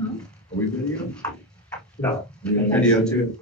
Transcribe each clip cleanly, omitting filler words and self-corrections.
Are we video? No. Are we on video too?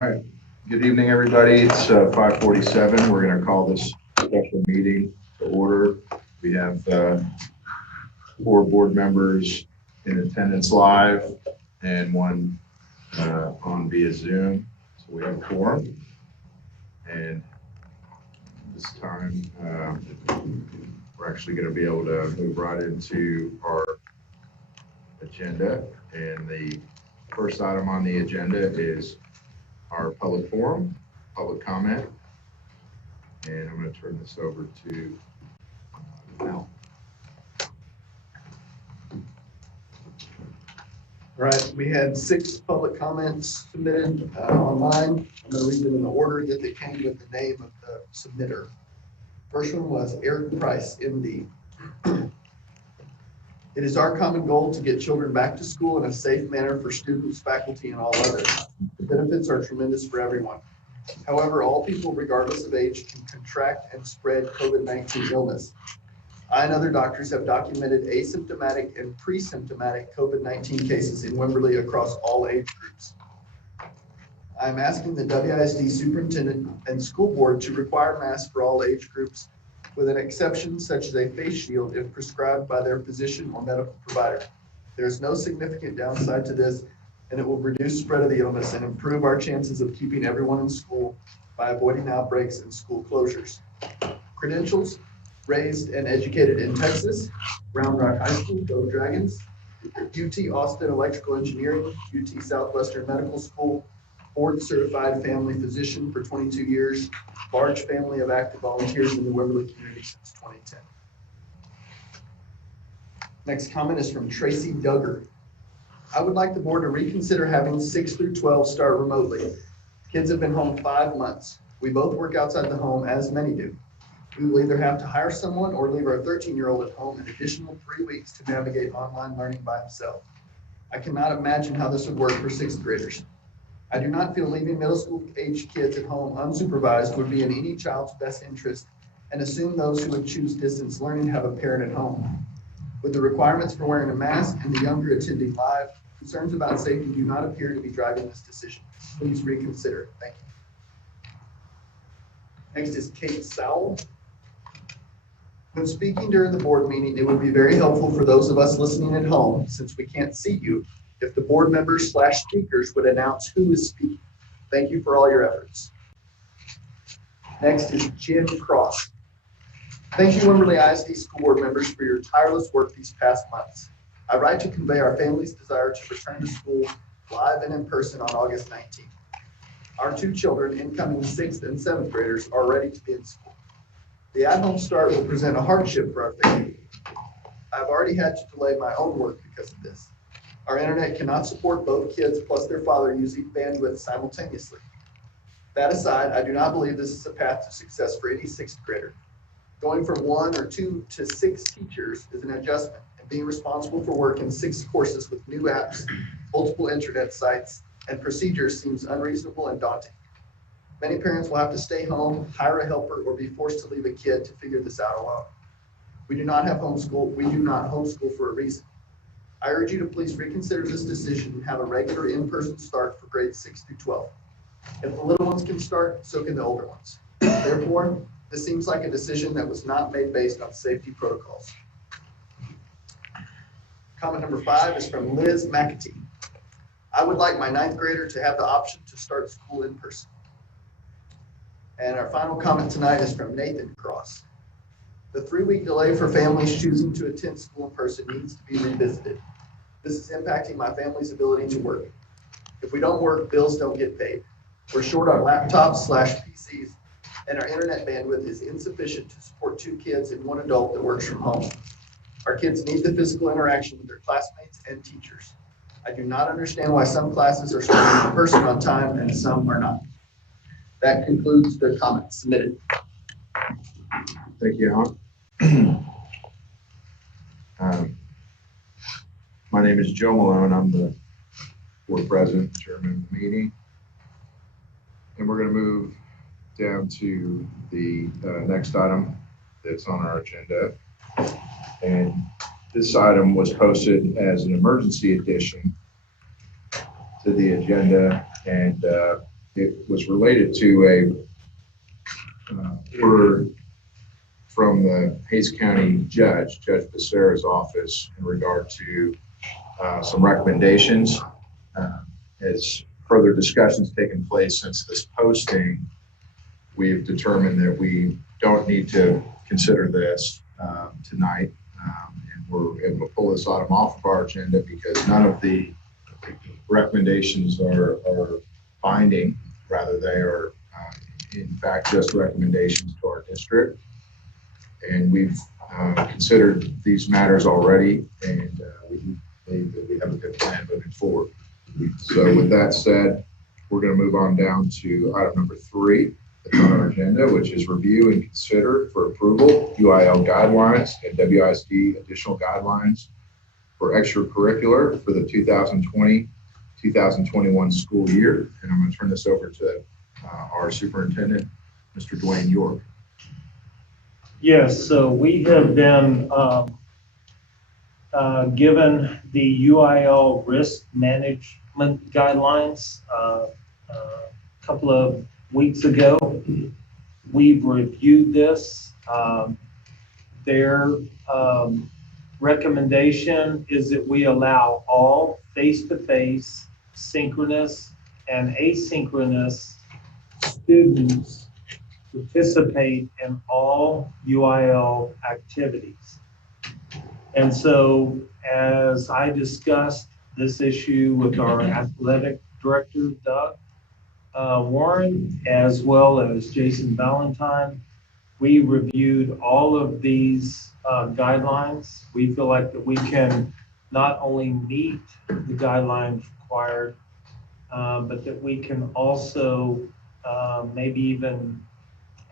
All right. Good evening, everybody. It's 5:47. We're going to call this special meeting to order. We have 4 board members in attendance live and 1 on via Zoom. So we have a quorum. And this time, we're actually going to be able to move right into our agenda. And the first item on the agenda is our public forum, public comment. And I'm going to turn this over to Al. All right, we had 6 public comments submitted online. I'm going to read them in the order that they came with the name of the submitter. First one was Eric Price, MD. It is our common goal to get children back to school in a safe manner for students, faculty, and all others. The benefits are tremendous for everyone. However, all people, regardless of age, can contract and spread COVID-19 illness. I and other doctors have documented asymptomatic and pre-symptomatic COVID-19 cases in Wimberley across all age groups. I'm asking the WISD superintendent and school board to require masks for all age groups, with an exception such as a face shield if prescribed by their physician or medical provider. There is no significant downside to this, and it will reduce spread of the illness and improve our chances of keeping everyone in school by avoiding outbreaks and school closures. Credentials: raised and educated in Texas, Round Rock High School, Go Dragons, UT Austin Electrical Engineering, UT Southwestern Medical School, board certified family physician for 22 years, large family of active volunteers in the Wimberley community since 2010. Next comment is from Tracy Duggar. I would like the board to reconsider having 6 through 12 start remotely. Kids have been home 5 months. We both work outside the home, as many do. We will either have to hire someone or leave our 13-year-old at home an additional 3 weeks to navigate online learning by himself. I cannot imagine how this would work for 6th graders. I do not feel leaving middle school age kids at home unsupervised would be in any child's best interest, and assume those who would choose distance learning have a parent at home. With the requirements for wearing a mask and the younger attending live, concerns about safety do not appear to be driving this decision. Please reconsider. Thank you. Next is Kate Sowell. When speaking during the board meeting, it would be very helpful for those of us listening at home, since we can't see you, if the board members / speakers would announce who is speaking. Thank you for all your efforts. Next is Jen Cross. Thank you, Wimberley ISD school board members, for your tireless work these past months. I write to convey our family's desire to return to school live and in person on August 19th. Our 2 children, incoming 6th and 7th graders, are ready to be in school. The at-home start will present a hardship for our family. I've already had to delay my own work because of this. Our internet cannot support both kids plus their father using bandwidth simultaneously. That aside, I do not believe this is a path to success for any 6th grader. Going from 1 or 2 to 6 teachers is an adjustment, and being responsible for work in 6 courses with new apps, multiple internet sites, and procedures seems unreasonable and daunting. Many parents will have to stay home, hire a helper, or be forced to leave a kid to figure this out alone. We do not homeschool for a reason. I urge you to please reconsider this decision and have a regular in-person start for grades 6 through 12. If the little ones can start, so can the older ones. Therefore, this seems like a decision that was not made based on safety protocols. Comment number 5 is from Liz McAtee. I would like my 9th grader to have the option to start school in person. And our final comment tonight is from Nathan Cross. The 3-week delay for families choosing to attend school in person needs to be revisited. This is impacting my family's ability to work. If we don't work, bills don't get paid. We're short on laptops / PCs, and our internet bandwidth is insufficient to support 2 kids and 1 adult that works from home. Our kids need the physical interaction with their classmates and teachers. I do not understand why some classes are starting in person on time and some are not. That concludes the comments submitted. Thank you, Alan. My name is Joe Malone. I'm the board president, chairman of the meeting. And we're going to move down to the next item that's on our agenda. And this item was posted as an emergency addition to the agenda, and it was related to a order from the Hays County Judge Becerra's office in regard to some recommendations. As further discussions taken place since this posting, we've determined that we don't need to consider this tonight. And we're able to pull this item off of our agenda because none of the recommendations are binding. Rather, they are in fact just recommendations to our district. And we've considered these matters already, and we believe that we have a good plan moving forward. So with that said, we're going to move on down to item number 3 that's on our agenda, which is review and consider for approval UIL guidelines and WISD additional guidelines for extracurricular for the 2020-2021 school year. And I'm going to turn this over to our superintendent, Mr. Dwayne York. Yes, so we have been given the UIL risk management guidelines a couple of weeks ago. We've reviewed this. Their recommendation is that we allow all face-to-face, synchronous, and asynchronous students participate in all UIL activities. And so as I discussed this issue with our athletic director, Doug Warren, as well as Jason Valentine, we reviewed all of these guidelines. We feel like that we can not only meet the guidelines required, but that we can also maybe even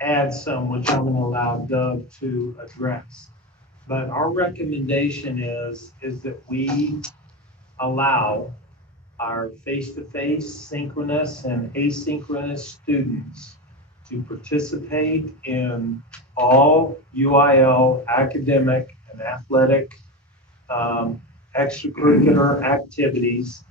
add some, which I'm going to allow Doug to address. But our recommendation is that we allow our face-to-face, synchronous, and asynchronous students to participate in all UIL academic and athletic extracurricular activities,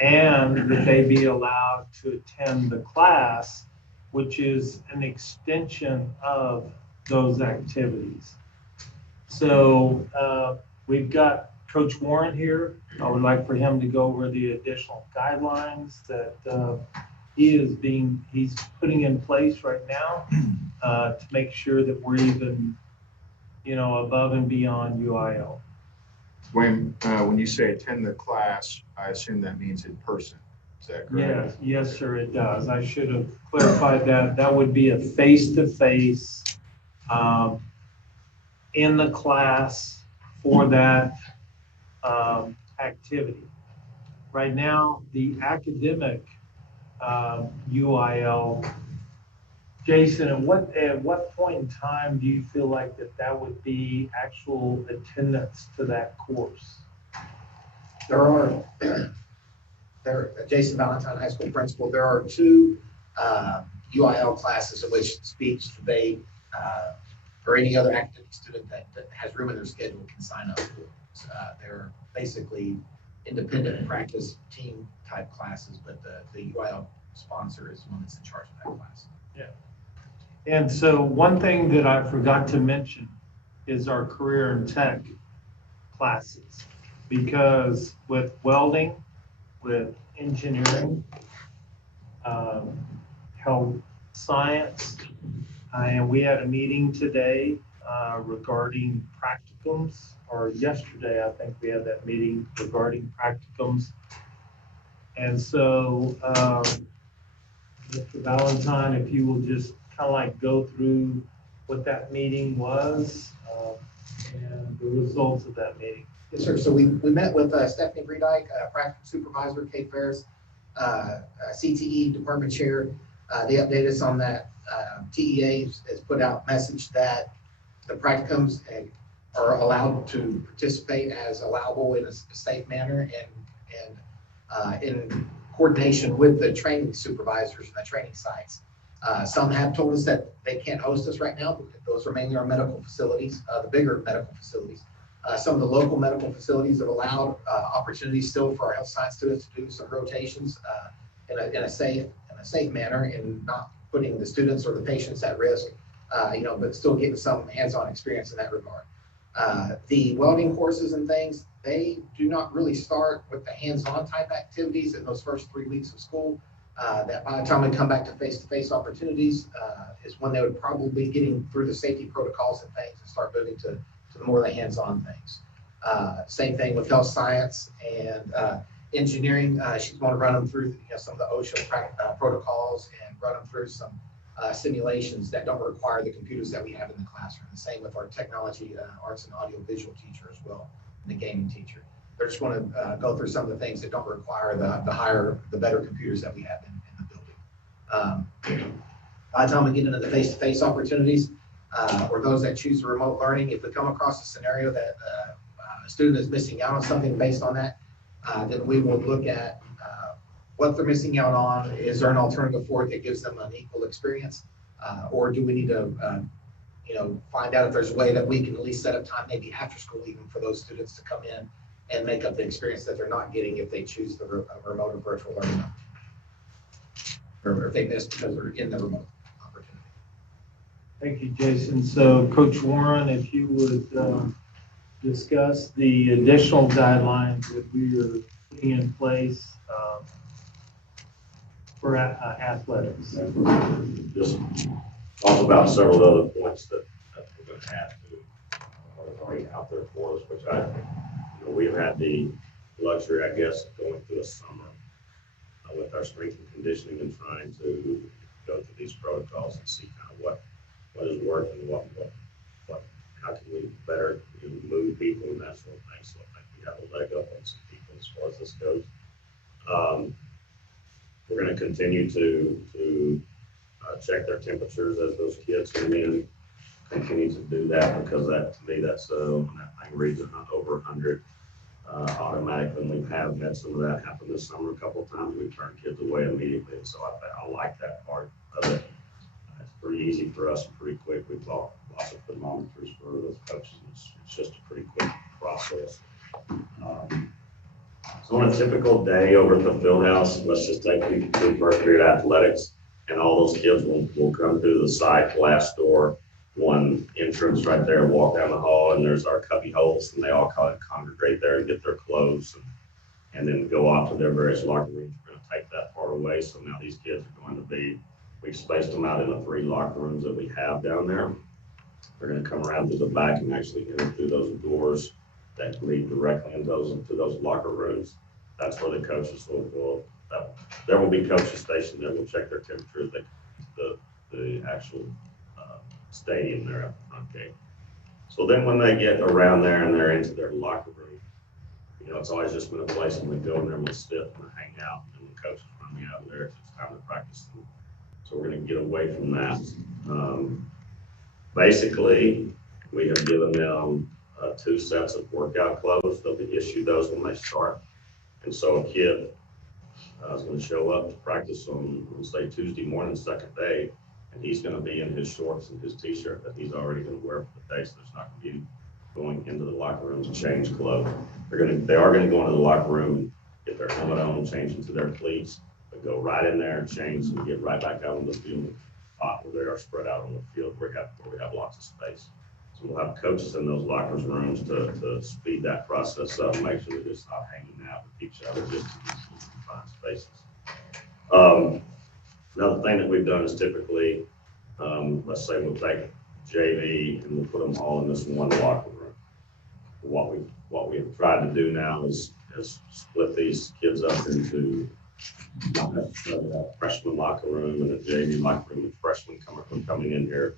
and that they be allowed to attend the class, which is an extension of those activities. So we've got Coach Warren here. I would like for him to go over the additional guidelines that he's putting in place right now to make sure that we're even, above and beyond UIL. When you say attend the class, I assume that means in person. Is that correct? Yes, sir, it does. I should have clarified that. That would be a face-to-face in the class for that activity. Right now, the academic UIL, Jason, at what point in time do you feel like that would be actual attendance to that course? Jason Valentine, high school principal. There are 2 UIL classes in which speech, debate, or any other academic student that has room in their schedule can sign up for. They're basically independent practice team type classes, but the UIL sponsor is the one that's in charge of that class. Yeah. And so one thing that I forgot to mention is our career and tech classes, because with welding, with engineering, health science, and we had a meeting today regarding practicums, or yesterday I think we had that meeting regarding practicums. And so Mr. Valentine, if you will just kind of like go through what that meeting was and the results of that meeting. Yes, sir. So we met with Stephanie Breedike, practical supervisor, Kate Ferris, CTE department chair. They updated us on that. TEA has put out message that the practicums are allowed to participate as allowable in a safe manner and in coordination with the training supervisors and the training sites. Some have told us that they can't host us right now, but those are mainly our medical facilities, the bigger medical facilities. Some of the local medical facilities have allowed opportunities still for our health science students to do some rotations in a safe manner and not putting the students or the patients at risk, but still getting some hands-on experience in that regard. The welding courses and things, they do not really start with the hands-on type activities in those first 3 weeks of school. That by the time we come back to face-to-face opportunities is when they would probably be getting through the safety protocols and things and start moving to more of the hands-on things. Same thing with health science and engineering. She's going to run them through some of the OSHA protocols and run them through some simulations that don't require the computers that we have in the classroom. The same with our technology, arts and audio visual teacher as well, and the gaming teacher. They're just going to go through some of the things that don't require the better computers that we have in the building. By the time we get into the face-to-face opportunities, or those that choose the remote learning, if we come across a scenario that a student is missing out on something based on that, then we will look at what they're missing out on. Is there an alternative for it that gives them an equal experience? Or do we need to find out if there's a way that we can at least set up time, maybe after school even, for those students to come in and make up the experience that they're not getting if they choose the remote or virtual learning, or if they miss because they're in the remote opportunity. Thank you, Jason. So Coach Warren, if you would discuss the additional guidelines that we are putting in place for athletics. Just talk about several other points that we're going to add to are already out there for us, which we've had the luxury, I guess, of going through the summer with our strength and conditioning and trying to go through these protocols and see kind of what is working, how can we better move people and that sort of thing. So I think we have a leg up on some people as far as this goes. We're going to continue to check their temperatures as those kids come in. Continue to do that because that, to me, that's when that thing reads over 100 automatically. And we have had some of that happen this summer a couple of times. We turned kids away immediately, and so I like that part of it. It's pretty easy for us and pretty quick. We bought lots of thermometers for those coaches. It's just a pretty quick process. So on a typical day over at the field house, let's just take the first period athletics, and all those kids will come through the side glass door, one entrance right there, walk down the hall, and there's our cubby holes, and they all kind of congregate there and get their clothes and then go off to their various locker rooms. We're going to take that part away. So now these kids are going to be, we've spaced them out in the 3 locker rooms that we have down there. They're going to come around through the back and actually enter through those doors that lead directly into those locker rooms. That's where the coaches will there will be coaches stationed there. We'll check their temperature at the actual stadium there at the front gate. So then when they get around there and they're into their locker room, it's always just been a place when we go in there and we'll sit and hang out, and the coaches run me out of there if it's time to practice. So we're going to get away from that. Basically, we have given them 2 sets of workout clothes. They'll be issued those when they start. And so a kid is going to show up to practice on say, Tuesday morning, second day, and he's going to be in his shorts and his T-shirt that he's already going to wear for the day. So there's not going to be going into the locker room to change clothes. They are going to go into the locker room and get their helmet on, change into their cleats, but go right in there and change and get right back out on the field where they are spread out on the field where we have lots of space. So we'll have coaches in those locker rooms to speed that process up, make sure they're just not hanging out with each other just in confined spaces. Another thing that we've done is typically, let's say we'll take JV and we'll put them all in this one locker room. What we've tried to do now is split these kids up into Freshman locker room and a JV locker room, and freshmen coming in here,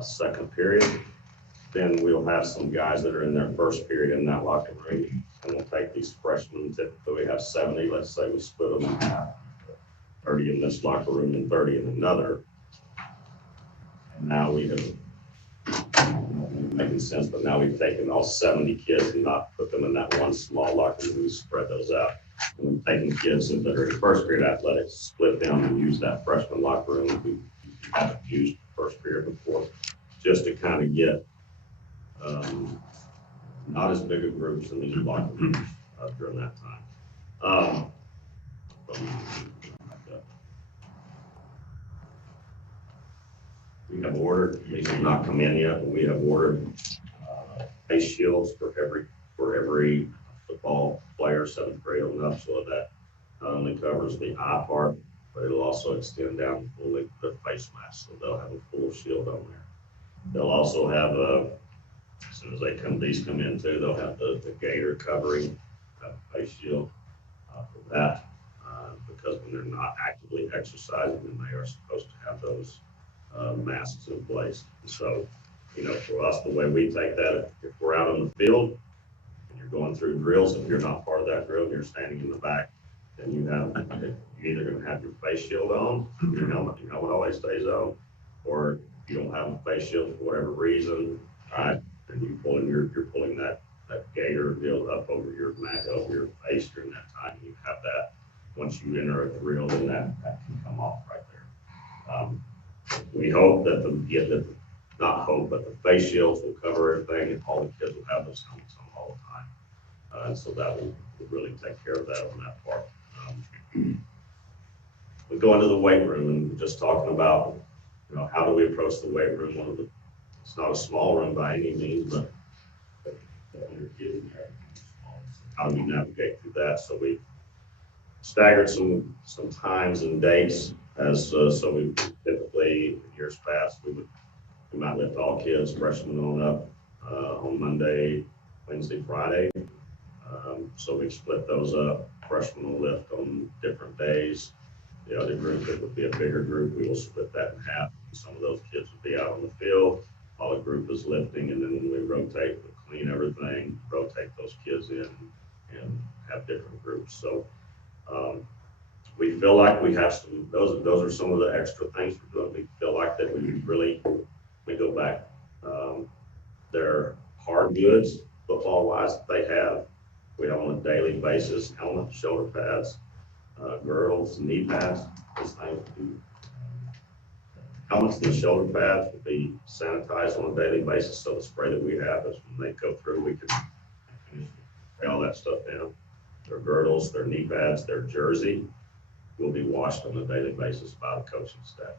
second period. Then we'll have some guys that are in their first period in that locker room, and we'll take these freshmen, typically we have 70, let's say we split them in half, 30 in this locker room and 30 in another. And now we have, making sense, but now we've taken all 70 kids and not put them in that one small locker room, we spread those out. And we've taken kids that are in first period athletics, split them and use that freshman locker room we haven't used first period before, just to kind of get not as big a groups in these locker rooms during that time. We have ordered, these have not come in yet, but we have ordered face shields for every football player, 7th grade and up, so that not only covers the eye part, but it'll also extend down fully the face mask, so they'll have a full shield on there. They'll also have as soon as these come in too, they'll have the gator covering, face shield for that, because when they're not actively exercising, then they are supposed to have those masks in place. So, for us, the way we take that, if we're out on the field and you're going through drills, if you're not part of that drill, you're standing in the back, then you're either going to have your face shield on, your helmet always stays on, or you don't have a face shield for whatever reason, all right, and you're pulling that gator deal up over your face during that time. You have that. Once you enter a drill, then that can come off right there. We hope that but the face shields will cover everything, and all the kids will have those helmets on all the time. And so that will really take care of that on that part. We go into the weight room and just talking about, how do we approach the weight room? It's not a small room by any means, but how do we navigate through that? So we staggered some times and dates so we typically in years past we might lift all kids, freshmen on up, on Monday, Wednesday, Friday. So we split those up. Freshmen will lift on different days. The other group, that would be a bigger group, we will split that in half. Some of those kids will be out on the field. All the group is lifting, and then when we rotate, we clean everything, rotate those kids in, and have different groups. So we feel like we have some, those are some of the extra things we're doing. We feel like that we go back. They're hard goods, football-wise, that they have. We have on a daily basis, helmets, shoulder pads, girdles, knee pads, those things. Helmets and shoulder pads will be sanitized on a daily basis, so the spray that we have is when they go through, we can spray all that stuff down. Their girdles, their knee pads, their jersey will be washed on a daily basis by the coaching staff.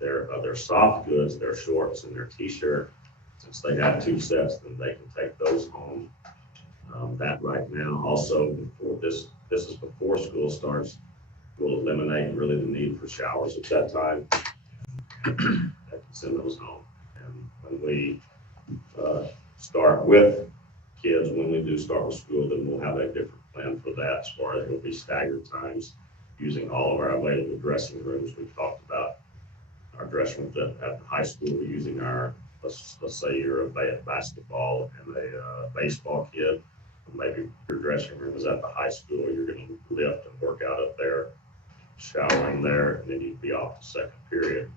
Their soft goods, their shorts and their t-shirt, since they have 2 sets, then they can take those home. That right now, also before this is before school starts, we'll eliminate really the need for showers at that time. That can send those home. And when we start with kids, when we do start with school, then we'll have a different plan for that, as far as it will be staggered times using all of our available dressing rooms. We've talked about our dressing rooms at the high school. We're using our, let's say you're a basketball and a baseball kid. Maybe your dressing room is at the high school. You're going to lift and work out up there, showering there, and then you'd be off the second period,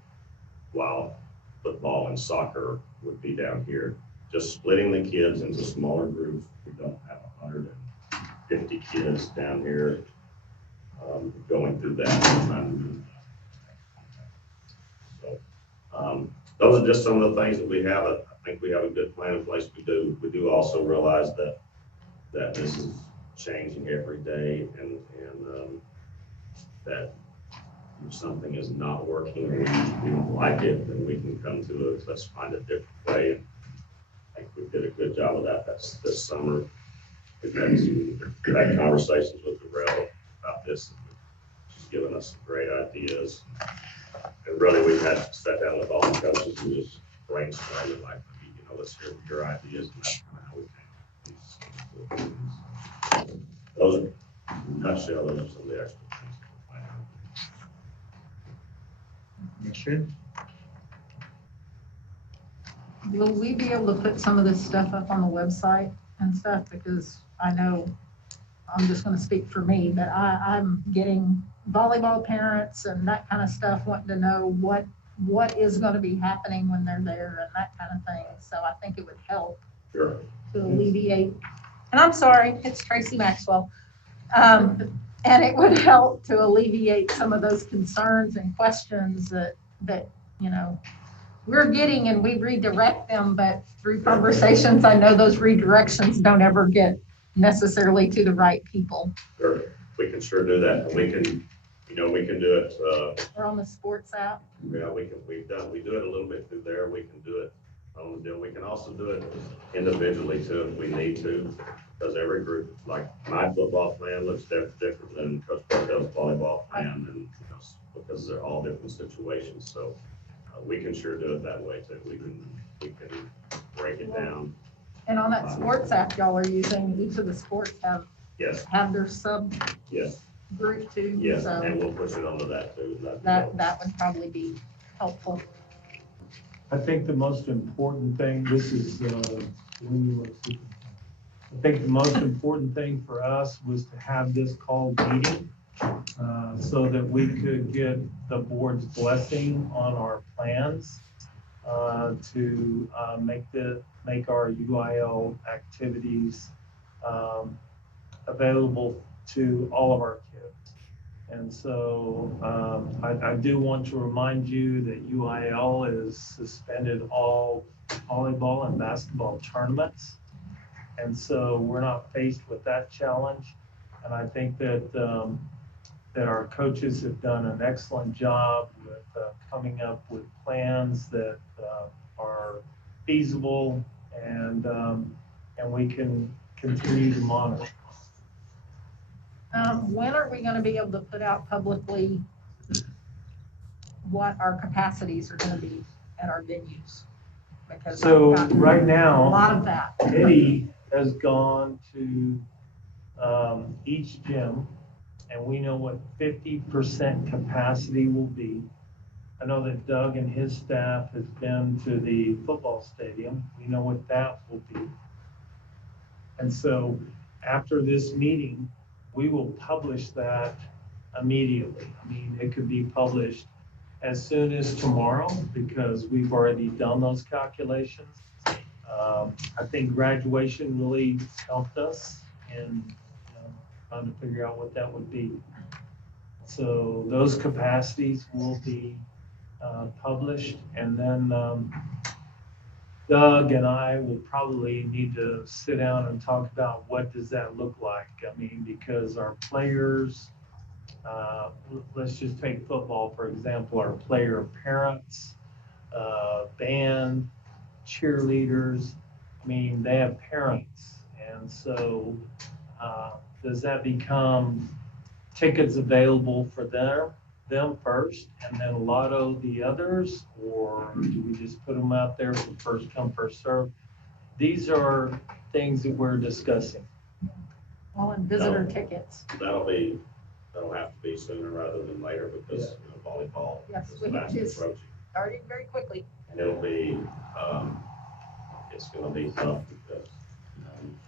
while football and soccer would be down here. Just splitting the kids into smaller groups. We don't have 150 kids down here going through that. So those are just some of the things that we have. I think we have a good plan in place. We do also realize that this is changing every day, and that if something is not working or we don't like it, then we can come to it. Let's find a different way. And I think we did a good job of that. That's this summer. We've had conversations with the rail about this. She's given us some great ideas. And really, we've had to sit down with all the coaches and just brainstorm and let's hear your ideas, and that's kind of how we came. Those are, in a nutshell, those are some of the extra things. Question? Will we be able to put some of this stuff up on the website and stuff? Because I know, I'm just gonna speak for me, but I'm getting volleyball parents and that kind of stuff wanting to know what is gonna be happening when they're there and that kind of thing. So I think it would help Sure. to alleviate, and I'm sorry, it's Tracy Maxwell. And it would help to alleviate some of those concerns and questions that, you know, we're getting, and we redirect them, but through conversations, I know those redirections don't ever get necessarily to the right people. Sure. We can sure do that. And we can, we can do it, Or on the sports app. yeah, we do it a little bit through there. We can do it on the deal. We can also do it individually too, if we need to. Because every group, like my football plan looks different than Coach Bartell's volleyball plan, and because they're all different situations. So we can sure do it that way too. We can break it down. And on that sports app y'all are using, each of the sports Yes, have their sub yes, group too. yes, So and we'll push it onto that too. that would probably be helpful. I think the most important thing, this is, I think the most important thing for us was to have this called meeting, so that we could get the board's blessing on our plans, to make our UIL activities available to all of our kids. And so I do want to remind you that UIL is suspended all volleyball and basketball tournaments. And so we're not faced with that challenge. And I think that that our coaches have done an excellent job with coming up with plans that are feasible, and we can continue to monitor. When are we gonna be able to put out publicly what our capacities are gonna be at our venues? Because So we've got right a now, lot of that. Eddie has gone to each gym, and we know what 50% capacity will be. I know that Doug and his staff has been to the football stadium. We know what that will be. And so after this meeting, we will publish that immediately. I mean, it could be published as soon as tomorrow because we've already done those calculations. I think graduation really helped us in trying to figure out what that would be. So those capacities will be published, and then Doug and I will probably need to sit down and talk about what does that look like. I mean, because our players, let's just take football, for example, our player parents, band, cheerleaders, I mean, they have parents. And so does that become tickets available for them first and then lotto the others, or do we just put them out there for first come, first serve? These are things that we're discussing. Well, and visitor tickets. That'll have to be sooner rather than later because volleyball Yes, is which fast is approaching. starting very quickly. And it'll be, it's gonna be tough because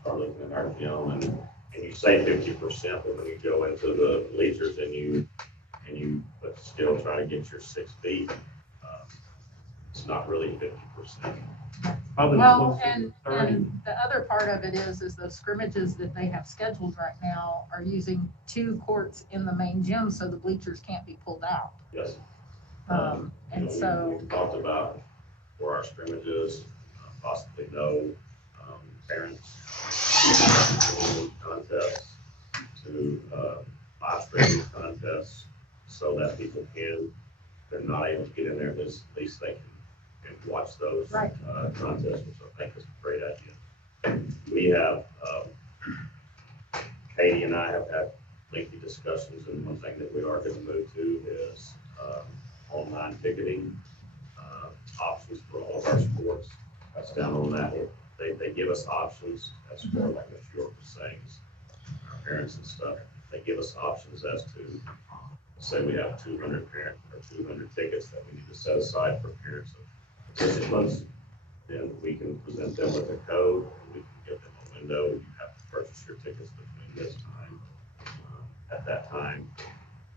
start looking at our gym and you say 50%, but when you go into the bleachers and you but still try to get your 6 feet, it's not really 50%. Probably Well, closer to and 30. the other part of it is those scrimmages that they have scheduled right now are using 2 courts in the main gym, so the bleachers can't be pulled out. Yes. And so. We've talked about where our scrimmages, possibly no parents contests to live streaming contests so that people they're not able to get in there, at least they can watch those Right. Contests, which I think is a great idea. We have, Katie and I have had lengthy discussions, and one thing that we are going to move to is online ticketing options for all of our sports. That's down on that. They give us options as for, like Ms. York was saying, our parents and stuff. They give us options as to say we have 200 parents or 200 tickets that we need to set aside for parents of participants, then we can present them with a code, and we can give them a window. You have to purchase your tickets between this time, at that time,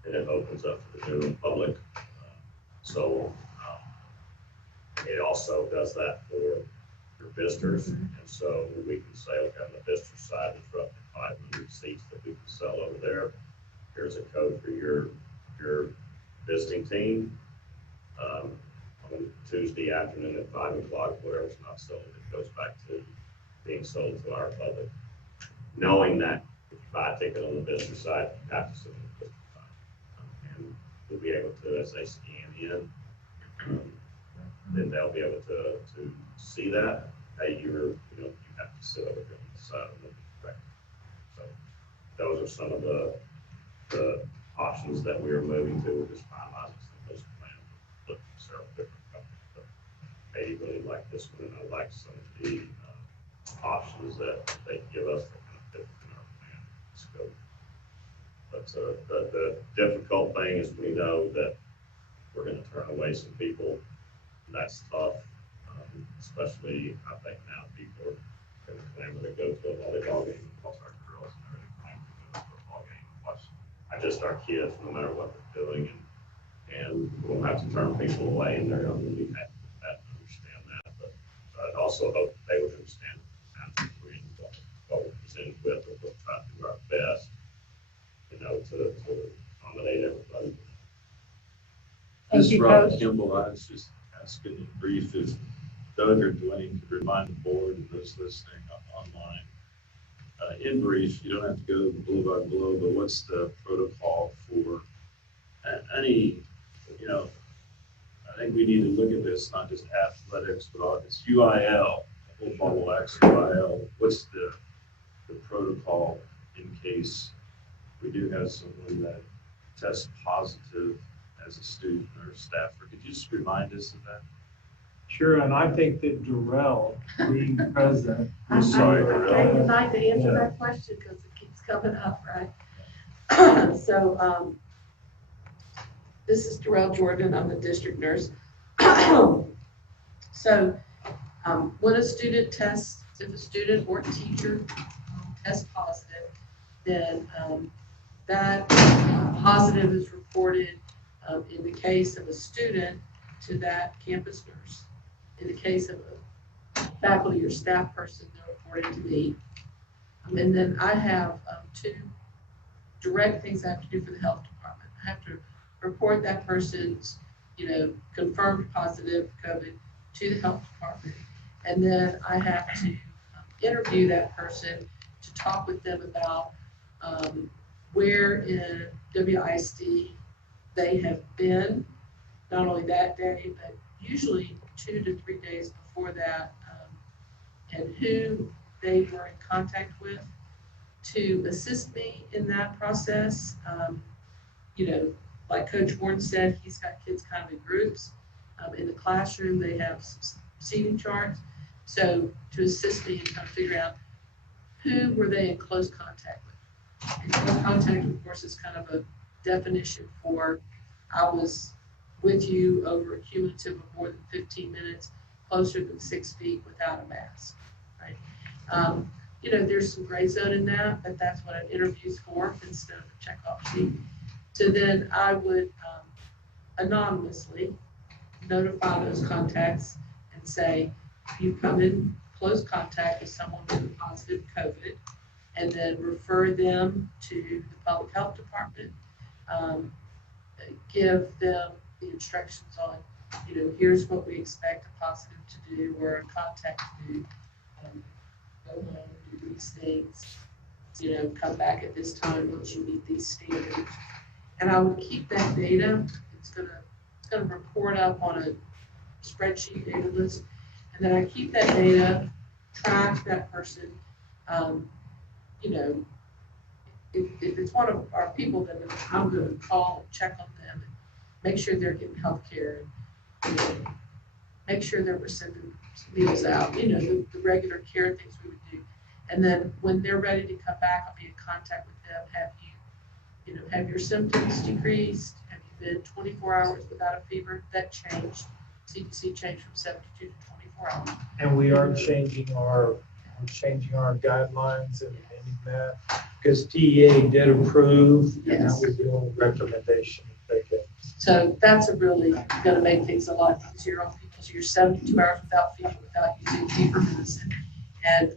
and it opens up to the general public. So it also does that for your visitors. And so we can say, okay, on the visitor side, there's roughly 500 seats that we can sell over there. Here's a code for your visiting team. On Tuesday afternoon at 5 o'clock, whatever's not sold, it goes back to being sold to our public. Knowing that if you buy a ticket on the visitor side, you have to sell it on the visitor side. And we'll be able to, as they scan in, then they'll be able to see that. Hey, you have to sit over here on the side of the record. So those are some of the options that we are moving to. We're just finalizing some of those plans, looking at several different companies. But they really like this one, and I like some of the options that they give us that kind of fit within our plan scope. But the difficult thing is we know that we're going to turn away some people. And that's tough, especially I think now people are going to clamor to go to a volleyball game and watch our girls, and they're going to clamor to go to a football game and watch just our kids, no matter what they're doing. And we'll have to turn people away, and they're going to be happy with that and understand that. But I'd also hope they would understand what we're presented with, and we'll try to do our best, to accommodate everybody. Thank This is you, Rob Coach. Kimball. I was just asking in brief if Doug or Dwayne could remind the board and those listening online. In brief, you don't have to go blow by blow, but what's the protocol for any, I think we need to look at this, not just athletics, but all it's UIL, the whole bubble X UIL. What's the protocol in case we do have someone that tests positive as a student or staffer? Could you just remind us of that? Sure, and I think that Darrell, being present. I'm sorry, I would like to answer Yeah. that question because it keeps coming up, right? So, this is Darrell Jordan, I'm the district nurse. So, when a student tests, if a student or teacher tests positive, then that positive is reported in the case of a student to that campus nurse. In the case of a faculty or staff person, they're reported to me. And then I have two direct things I have to do for the health department. I have to report that person's, confirmed positive COVID to the health department. And then I have to interview that person to talk with them about where in WISD they have been, not only that day, but usually 2 to 3 days before that, and who they were in contact with to assist me in that process. Like Coach Warren said, he's got kids kind of in groups. In the classroom, they have some seating charts. So to assist me in kind of figuring out who were they in close contact with. And close contact, of course, is kind of a definition for I was with you over a cumulative of more than 15 minutes, closer than 6 feet without a mask, right? There's some gray zone in that, but that's what an interview's for instead of a checkoff sheet. So then I would anonymously notify those contacts and say, you come in close contact with someone with a positive COVID, and then refer them to the public health department, give them the instructions on, here's what we expect a positive to do or a contact to do. Go home, do these things, come back at this time once you meet these standards. And I would keep that data. It's gonna report up on a spreadsheet data list. And then I keep that data, track that person. If it's one of our people, then I'm gonna call and check on them and make sure they're getting health care and make sure that we're sending meals out, the regular care things we would do. And then when they're ready to come back, I'll be in contact with them, have you have your symptoms decreased? Have you been 24 hours without a fever? That changed. CDC changed from 72 to 24 hours. And we are changing our guidelines and that, because TEA did approve, and that was the only recommendation they gave. So that's really going to make things a lot easier on people. So you're 72 hours without fever, without using fever medicine. And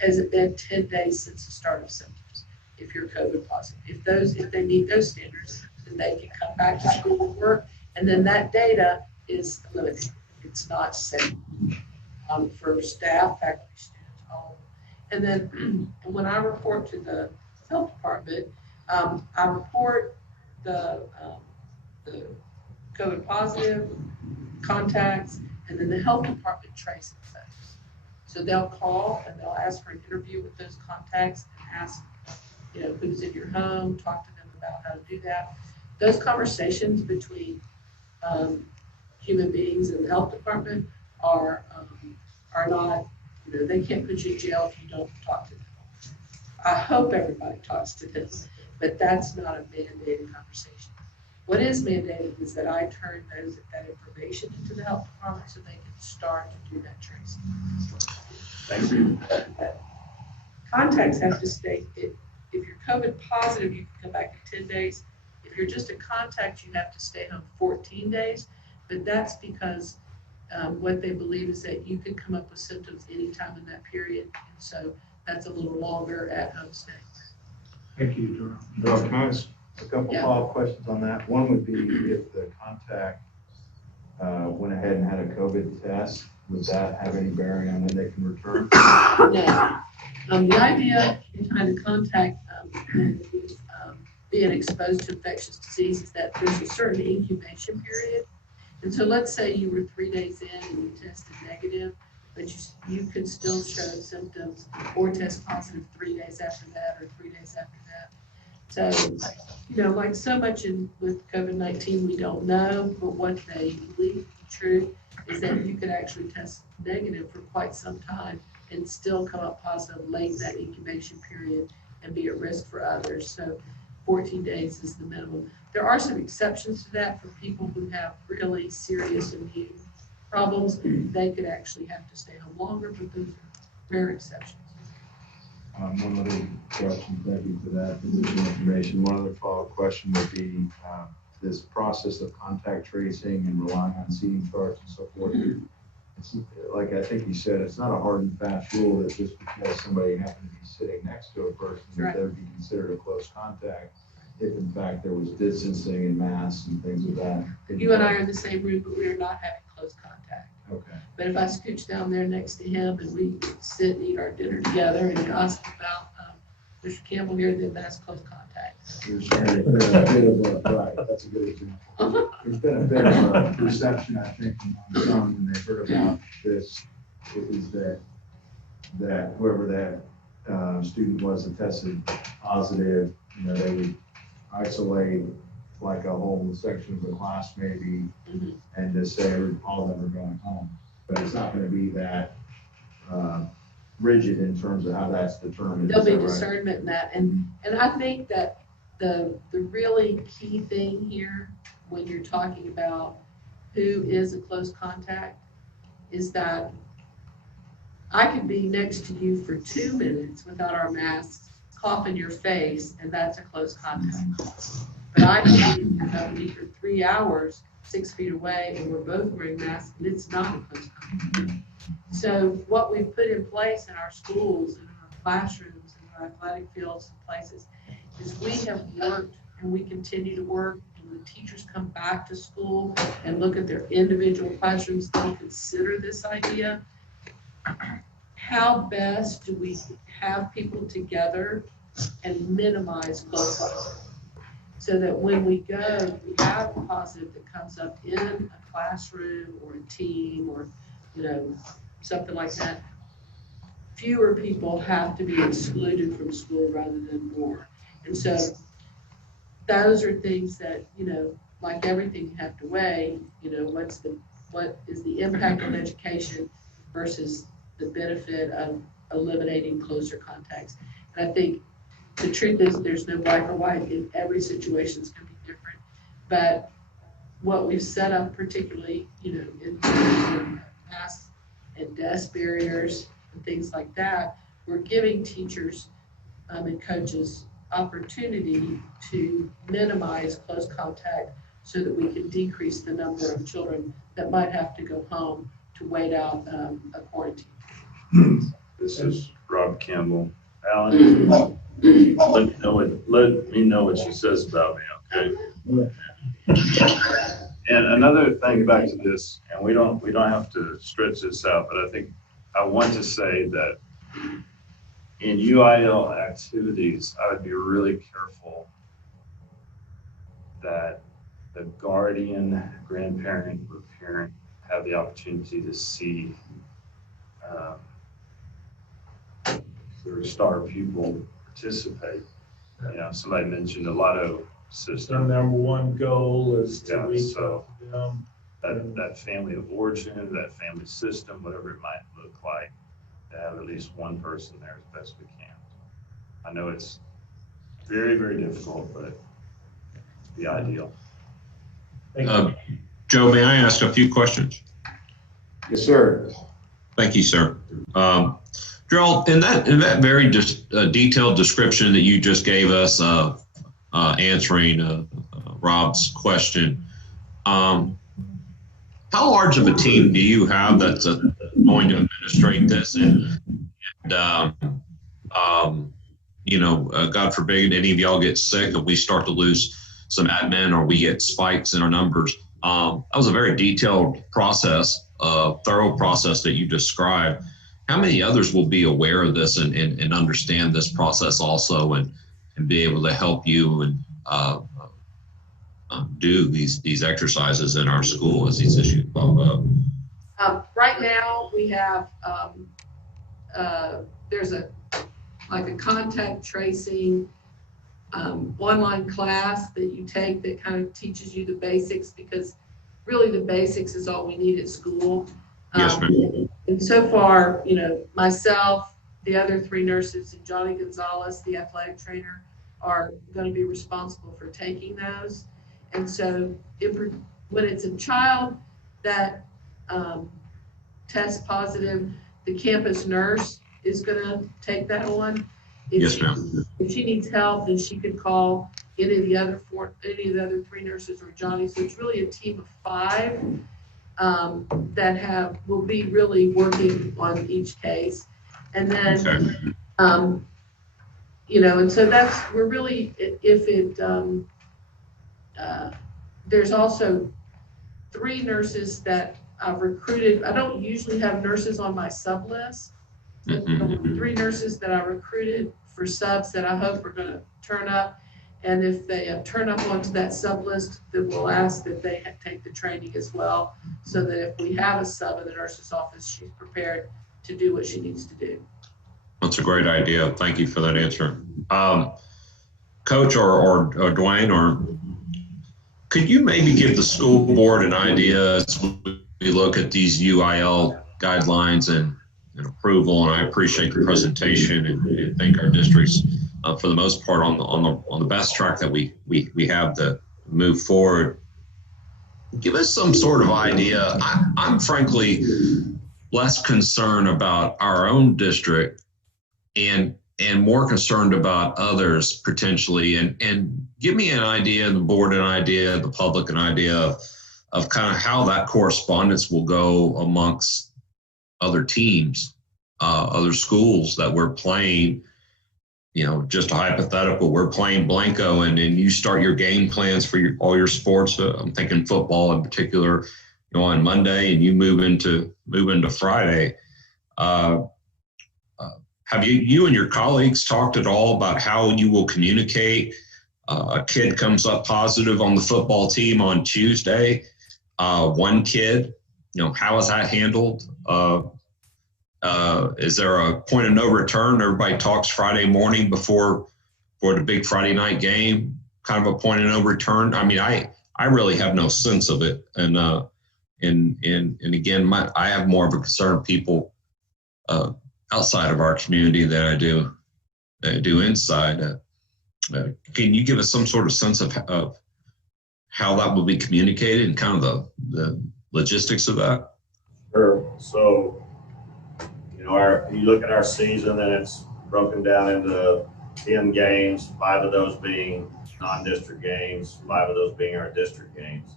has it been 10 days since the start of symptoms? If you're COVID positive, if they meet those standards, then they can come back to school and work. And then that data is limited. It's not safe for staff, faculty, students, all. And then when I report to the health department, I report the COVID positive contacts, and then the health department traces those. So they'll call and they'll ask for an interview with those contacts and ask, who's in your home, talk to them about how to do that. Those conversations between human beings and the health department are not, they can't put you in jail if you don't talk to them. I hope everybody talks to them, but that's not a mandated conversation. What is mandated is that I turn that information into the health department so they can start to do that tracing. Thank you. Contacts have to stay, if you're COVID positive, you can come back in 10 days. If you're just a contact, you have to stay home 14 days, but that's because what they believe is that you can come up with symptoms anytime in that period, and so that's a little longer at home stay. Thank you, Durham. Can I ask a couple Yeah. follow-up questions on that? One would be if the contact went ahead and had a COVID test, would that have any bearing on when they can return? No. The idea behind the contact being exposed to infectious disease is that there's a certain incubation period. And so let's say you were 3 days in and you tested negative, but you could still show symptoms or test positive 3 days after that or 3 days after that. So, like so much with COVID-19, we don't know, but what they believe to be true is that you could actually test negative for quite some time and still come up positive late in that incubation period and be at risk for others. So 14 days is the minimum. There are some exceptions to that for people who have really serious immune problems. They could actually have to stay home longer, but those are rare exceptions. One other question, thank you for that additional information. One other follow-up question would be this process of contact tracing and relying on seating charts and so forth. It's like I think you said, it's not a hard and fast rule that just because somebody happened to be sitting next to a person, that they would be considered a close contact if in fact there was distancing and masks and things of that. You and I are in the same room, but we are not having close contact. Okay. But if I scooch down there next to him and we sit and eat our dinner together and gossip about Mr. Campbell here, then that's close contact. There's been a bit of a, right, that's a good example. There's been a bit of a perception, I think, among some when they heard about this, is that whoever that student was that tested positive, they would isolate like a whole section of the class maybe, and just say all of them are going home. But it's not going to be that rigid in terms of how that's determined. There'll be Is that right? discernment in that. And I think that the really key thing here, when you're talking about who is a close contact, is that I could be next to you for 2 minutes without our masks, cough in your face, and that's a close contact. But I can be with me for 3 hours, 6 feet away, and we're both wearing masks, and it's not a close contact. So what we've put in place in our schools and in our classrooms and our athletic fields and places is we have worked and we continue to work. And when the teachers come back to school and look at their individual classrooms, they'll consider this idea. How best do we have people together and minimize close contact? So that when we go, we have a positive that comes up in a classroom or a team or, something like that. Fewer people have to be excluded from school rather than more. And so those are things that, like everything you have to weigh, what is the impact on education versus the benefit of eliminating closer contacts. And I think the truth is there's no black or white. In every situation is going to be different. But what we've set up, particularly, in mask and desk barriers and things like that, we're giving teachers and coaches opportunity to minimize close contact so that we can decrease the number of children that might have to go home to wait out a quarantine. This is Rob Campbell. Alan, let me know what she says about me, okay? And another thing back to this, and we don't have to stretch this out, but I think I want to say that in UIL activities, I would be really careful that the guardian, grandparent, or parent have the opportunity to see their star pupil participate. Somebody mentioned the lotto Their system. number one goal is to Yeah, reach so out to them. that family of origin, that family system, whatever it might look like, to have at least one person there as best we can. I know it's very, very difficult, but it's the ideal. Thank you. Joe, may I ask a few questions? Yes, sir. Thank you, sir. Gerald, in that very detailed description that you just gave us, answering Rob's question, how large of a team do you have that's going to administrate this? And God forbid any of y'all get sick and we start to lose some admin or we get spikes in our numbers. That was a very detailed process, thorough process that you described. How many others will be aware of this and understand this process also and be able to help you and do these exercises in our school as these issues pop up? Right now, we have, there's a contact tracing online class that you take that kind of teaches you the basics, because really the basics is all we need at school. Yes, ma'am. And so far, myself, the other 3 nurses, and Johnny Gonzalez, the athletic trainer, are going to be responsible for taking those. And so when it's a child that tests positive, the campus nurse is going to take that on. Yes, ma'am. If she needs help, then she could call any of the other 3 nurses or Johnny. So it's really a team of 5 that will be really working on each case. And then, Okay. and so we're really, there's also 3 nurses that I've recruited. I don't usually have nurses on my sub list. Mm-hmm. 3 nurses that I recruited for subs that I hope are going to turn up. And if they turn up onto that sub list, then we'll ask that they take the training as well, so that if we have a sub in the nurse's office, she's prepared to do what she needs to do. That's a great idea. Thank you for that answer. Coach or Dwayne, could you maybe give the school board an idea as we look at these UIL guidelines and approval? And I appreciate the presentation and thank our districts for the most part on the best track that we have to move forward. Give us some sort of idea. I'm frankly less concerned about our own district and more concerned about others potentially, and give me an idea, the board an idea, the public an idea of kind of how that correspondence will go amongst other teams, other schools that we're playing. Just a hypothetical, we're playing Blanco and you start your game plans for all your sports. I'm thinking football in particular, on Monday, and you move into Friday. Have you and your colleagues talked at all about how you will communicate? A kid comes up positive on the football team on Tuesday. One kid, how is that handled? Is there a point of no return? Everybody talks Friday morning before the big Friday night game, kind of a point of no return. I mean, I really have no sense of it. And again, I have more of a concern of people outside of our community than I do inside. Can you give us some sort of sense of how that will be communicated and kind of the logistics of that? Sure. So, you look at our season and it's broken down into 10 games, 5 of those being non-district games, 5 of those being our district games.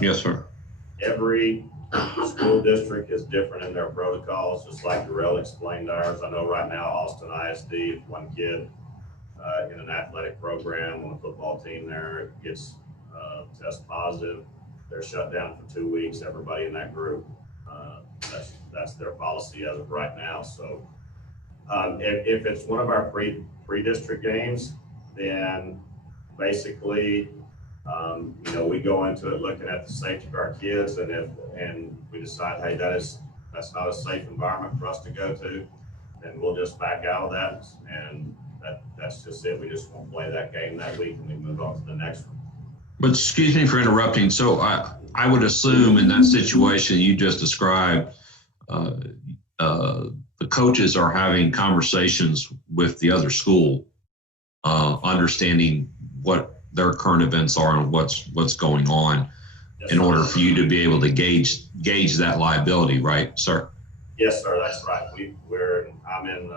Yes, sir. Every school district is different in their protocols, just like Darrell explained ours. I know right now Austin ISD, if one kid in an athletic program on a football team there gets test positive, they're shut down for 2 weeks, everybody in that group. That's their policy as of right now. So if it's one of our pre-district games, then basically, we go into it looking at the safety of our kids, and we decide, hey, that's not a safe environment for us to go to, then we'll just back out of that, and that's just it. We just won't play that game that week, and we move on to the next one. But excuse me for interrupting. So I would assume in that situation you just described, the coaches are having conversations with the other school, understanding what their current events are and what's going on, Yes, in sir. order for you to be able to gauge that liability, right, sir? Yes, sir, that's right. I'm in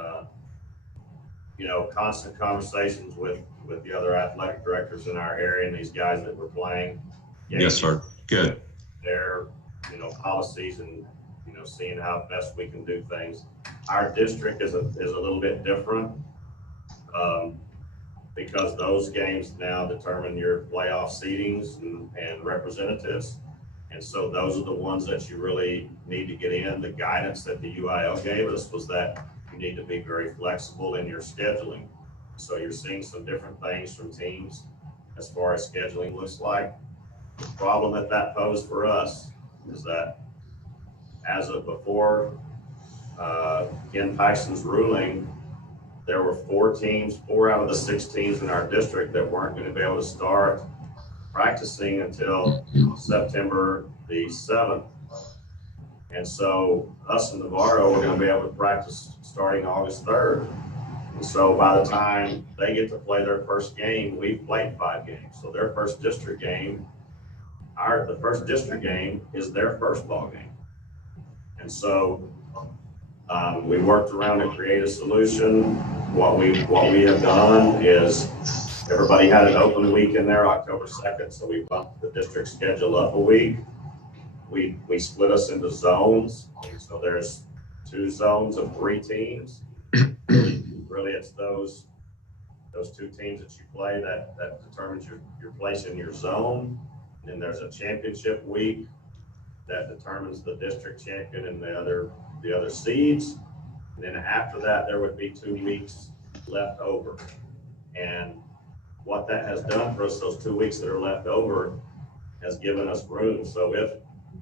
constant conversations with the other athletic directors in our area and these guys that we're playing. Yes, sir. Good. Their policies and seeing how best we can do things. Our district is a little bit different because those games now determine your playoff seedings and representatives. And so those are the ones that you really need to get in. The guidance that the UIL gave us was that you need to be very flexible in your scheduling. So you're seeing some different things from teams as far as scheduling looks like. The problem that posed for us is that as of before Ken Tyson's ruling, there were 4 out of the 6 teams in our district that weren't going to be able to start practicing until September the 7th. And so us and Navarro are going to be able to practice starting August 3rd. And so by the time they get to play their first game, we've played 5 games. So their first district game, the first district game is their first ball game. And so we worked around to create a solution. What we have done is everybody had an open week in there, October 2nd, so we bumped the district schedule up a week. We split us into zones, so there's 2 zones of 3 teams. Really, it's those 2 teams that you play that determines your place in your zone. And then there's a championship week that determines the district champion and the other seeds. And then after that, there would be 2 weeks left over. And what that has done for us, those 2 weeks that are left over, has given us room. So if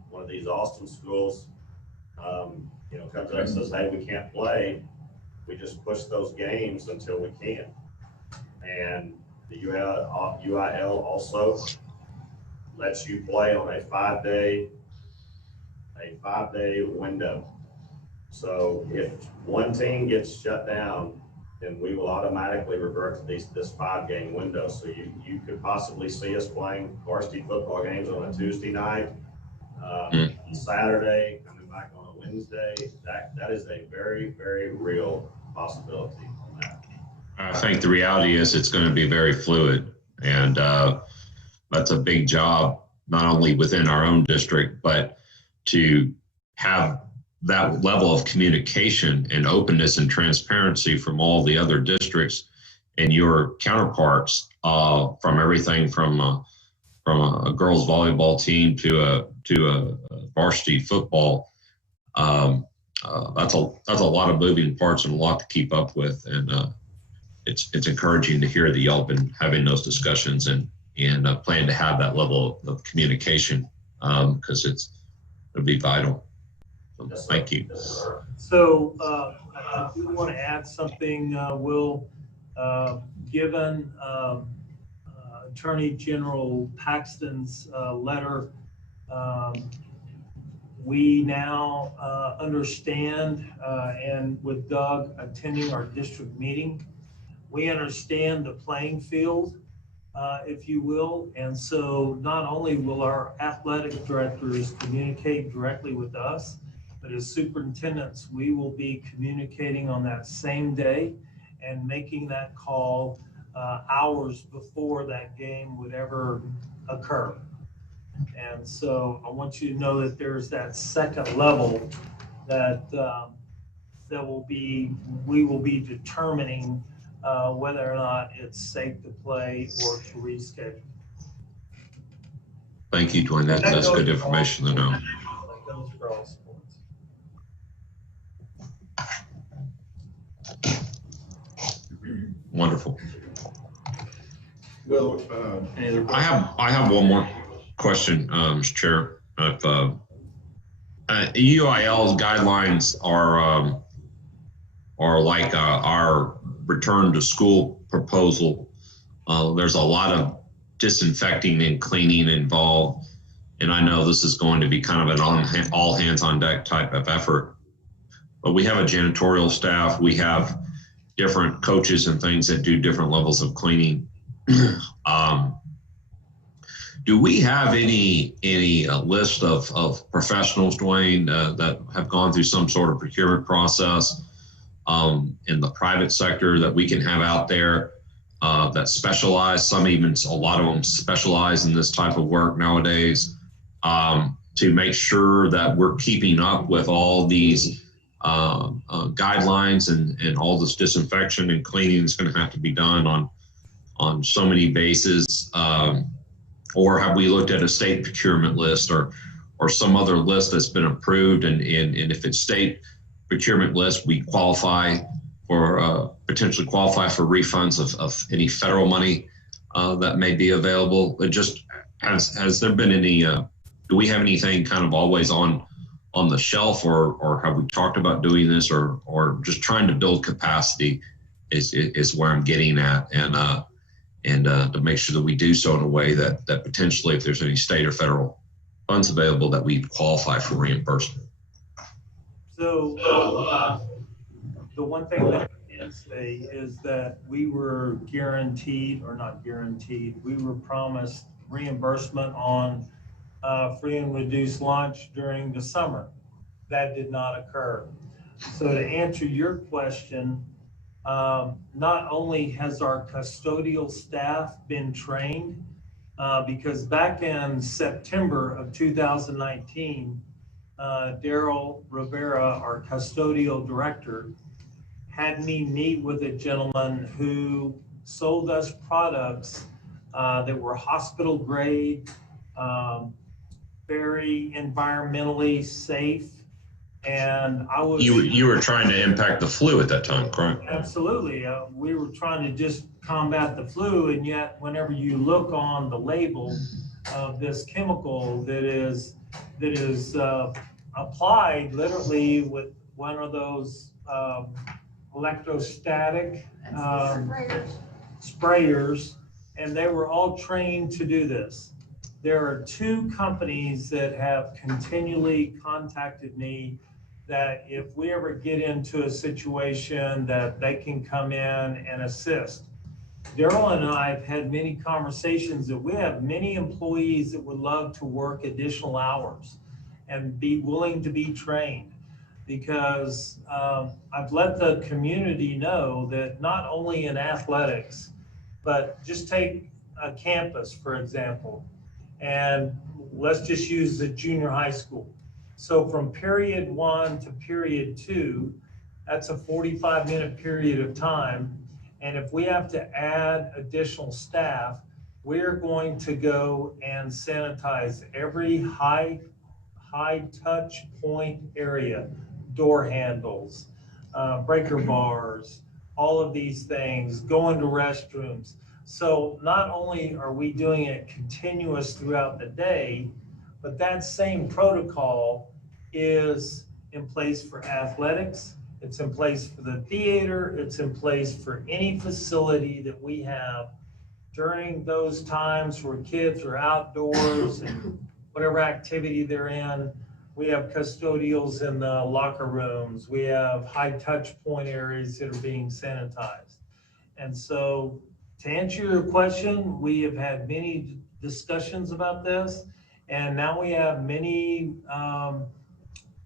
one of these Austin schools, comes up and says, hey, we can't play, we just push those games until we can. And the UIL also lets you play on a 5-day window. So if one team gets shut down, then we will automatically revert to this 5-game window. So you could possibly see us playing varsity football games on a Tuesday night, Saturday, coming back on a Wednesday. That is a very, very real possibility on that. I think the reality is it's going to be very fluid, and that's a big job, not only within our own district, but to have that level of communication and openness and transparency from all the other districts and your counterparts, from everything from a girls volleyball team to a varsity football. That's a lot of moving parts and a lot to keep up with, and it's encouraging to hear that y'all have been having those discussions and plan to have that level of communication, because it'll be vital. So, thank you. So I do want to add something, Will. Given Attorney General Paxton's letter, we now understand, and with Doug attending our district meeting, we understand the playing field, if you will. And so not only will our athletic directors communicate directly with us, but as superintendents, we will be communicating on that same day and making that call hours before that game would ever occur. And so I want you to know that there's that second level that we will be determining whether or not it's safe to play or to reschedule. Thank you, Dwayne. That's good information to know. That goes for all sports. Wonderful. Well, I have one more question, Mr. Chair. If UIL's guidelines are like our return to school proposal. There's a lot of disinfecting and cleaning involved, and I know this is going to be kind of an all hands on deck type of effort. But we have a janitorial staff. We have different coaches and things that do different levels of cleaning. Do we have any list of professionals, Dwayne, that have gone through some sort of procurement process in the private sector that we can have out there that specialize? A lot of them specialize in this type of work nowadays, to make sure that we're keeping up with all these guidelines and all this disinfection and cleaning is going to have to be done on so many bases. Or have we looked at a state procurement list or some other list that's been approved? And if it's state procurement list, we qualify for potentially qualify for refunds of any federal money that may be available. It just has there been any? Do we have anything kind of always on the shelf, or have we talked about doing this, or just trying to build capacity is where I'm getting at, and to make sure that we do so in a way that potentially, if there's any state or federal funds available, that we qualify for reimbursement. So the one thing that I can say is that we were guaranteed, or not guaranteed, we were promised reimbursement on free and reduced lunch during the summer. That did not occur. So to answer your question, not only has our custodial staff been trained, because back in September of 2019, Daryl Rivera, our custodial director, had me meet with a gentleman who sold us products that were hospital grade, very environmentally safe. And I was— You were trying to impact the flu at that time, correct? Absolutely. We were trying to just combat the flu, and yet whenever you look on the label of this chemical that is applied literally with one of those electrostatic sprayers, and they were all trained to do this. There are two companies that have continually contacted me that if we ever get into a situation that they can come in and assist. Daryl and I have had many conversations that we have many employees that would love to work additional hours and be willing to be trained, because I've let the community know that not only in athletics, but just take a campus, for example, and let's just use the junior high school. So from period 1 to period 2, that's a 45-minute period of time. And if we have to add additional staff, we're going to go and sanitize every high touch point area, door handles, breaker bars, all of these things, go into restrooms. So not only are we doing it continuous throughout the day, but that same protocol is in place for athletics, it's in place for the theater, it's in place for any facility that we have during those times where kids are outdoors and whatever activity they're in. We have custodials in the locker rooms. We have high touch point areas that are being sanitized. And so to answer your question, we have had many discussions about this. And now we have many,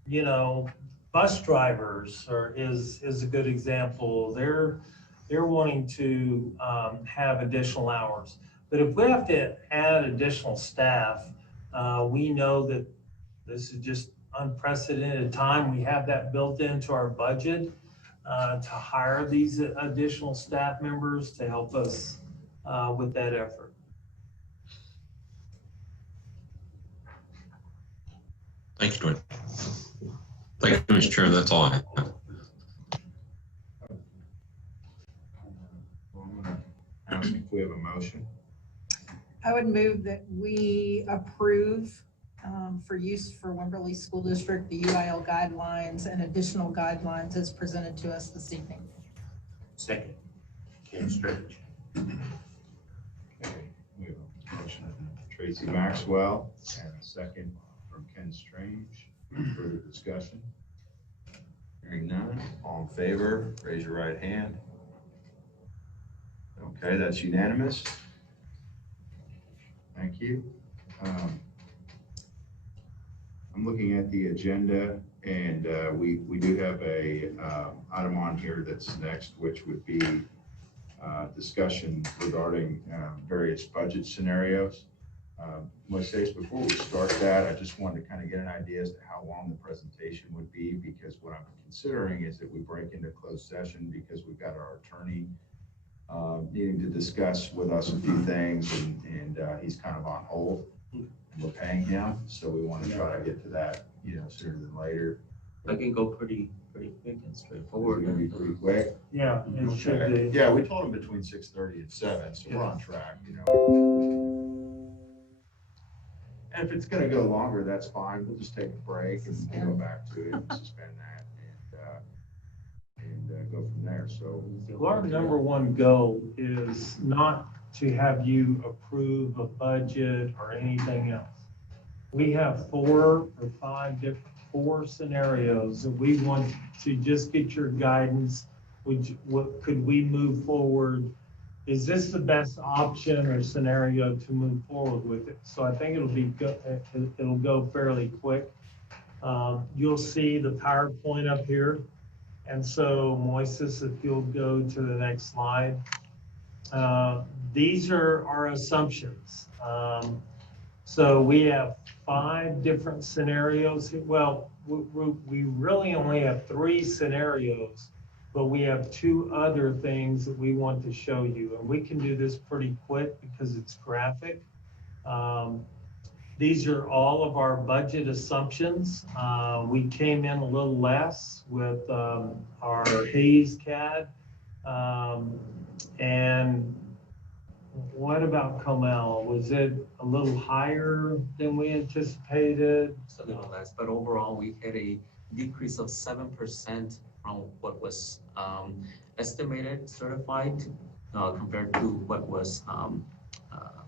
you know, bus drivers is a good example. They're wanting to have additional hours. But if we have to add additional staff, we know that this is just unprecedented time. We have that built into our budget to hire these additional staff members to help us with that effort. Thank you, Dwayne. Thank you, Mr. Chair. That's all I have. Well, I'm gonna ask if we have a motion. I would move that we approve for use for Wimberley School District, the UIL guidelines and additional guidelines as presented to us this evening. Second, Ken Stridge. Okay, we have a motion from Tracy Maxwell and a second from Ken Strange. Further discussion? Hearing none, all in favor, raise your right hand. Okay, that's unanimous. Thank you. I'm looking at the agenda, and we do have a item on here that's next, which would be discussion regarding various budget scenarios. Moises, before we start that, I just wanted to kind of get an idea as to how long the presentation would be, because what I'm considering is that we break into closed session because we've got our attorney needing to discuss with us a few things, and he's kind of on hold. We're paying him, so we want to try to get to that, you know, sooner than later. I can go pretty quick and straightforward. It's gonna be pretty quick. Yeah, it should be. Yeah, we told him between 6:30 and 7, so we're on track, you know. And if it's gonna go longer, that's fine. We'll just take a break and go back to it and suspend that and go from there. So Our number one goal is not to have you approve a budget or anything else. We have 4 or 5 different scenarios that we want to just get your guidance. What could we move forward? Is this the best option or scenario to move forward with it? So I think it'll go fairly quick. You'll see the PowerPoint up here. And so Moises, if you'll go to the next slide. These are our assumptions. So we have 5 different scenarios. Well, we really only have 3 scenarios, but we have 2 other things that we want to show you. And we can do this pretty quick because it's graphic. These are all of our budget assumptions. We came in a little less with our Hayes CAD. And what about Comel? Was it a little higher than we anticipated? It's a little less, but overall we had a decrease of 7% from what was estimated, certified, compared to what was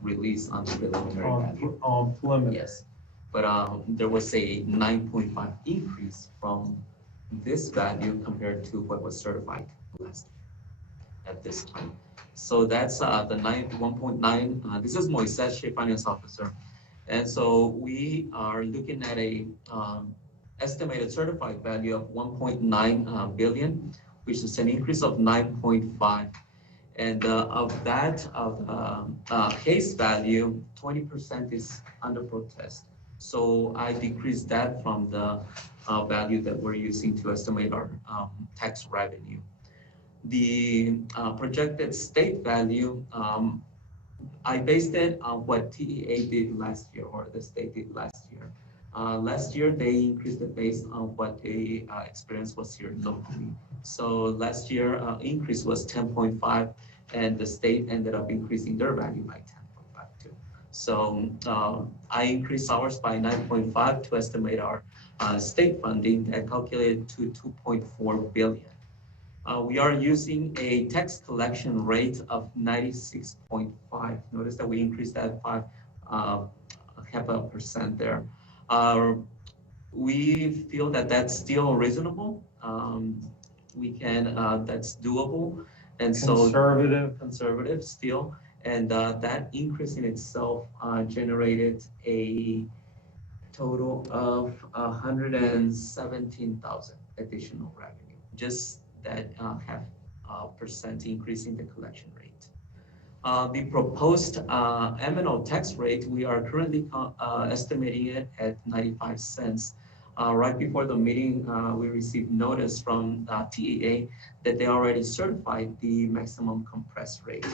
released on the preliminary value. On preliminary. Yes, but there was a 9.5 increase from this value compared to what was certified last at this time. So that's the 1.9. This is Moises, Chief Finance Officer. And so we are looking at a estimated certified value of 1.9 billion, which is an increase of 9.5. And of that, of case value, 20% is under protest. So I decreased that from the value that we're using to estimate our tax revenue. The projected state value, I based it on what TEA did last year, or the state did last year. Last year, they increased it based on what the experience was here locally. So last year, increase was 10.5, and the state ended up increasing their value by 10.5 too. So I increased ours by 9.5 to estimate our state funding and calculated to 2.4 billion. We are using a tax collection rate of 96.5. Notice that we increased that by half a percent there. We feel that that's still reasonable. We can, that's doable. And so Conservative. still, and that increase in itself generated a total of 117,000 additional revenue, just that half percent increase in the collection rate. The proposed M&O tax rate, we are currently estimating it at 95 cents. Right before the meeting, we received notice from TEA that they already certified the maximum compressed rate.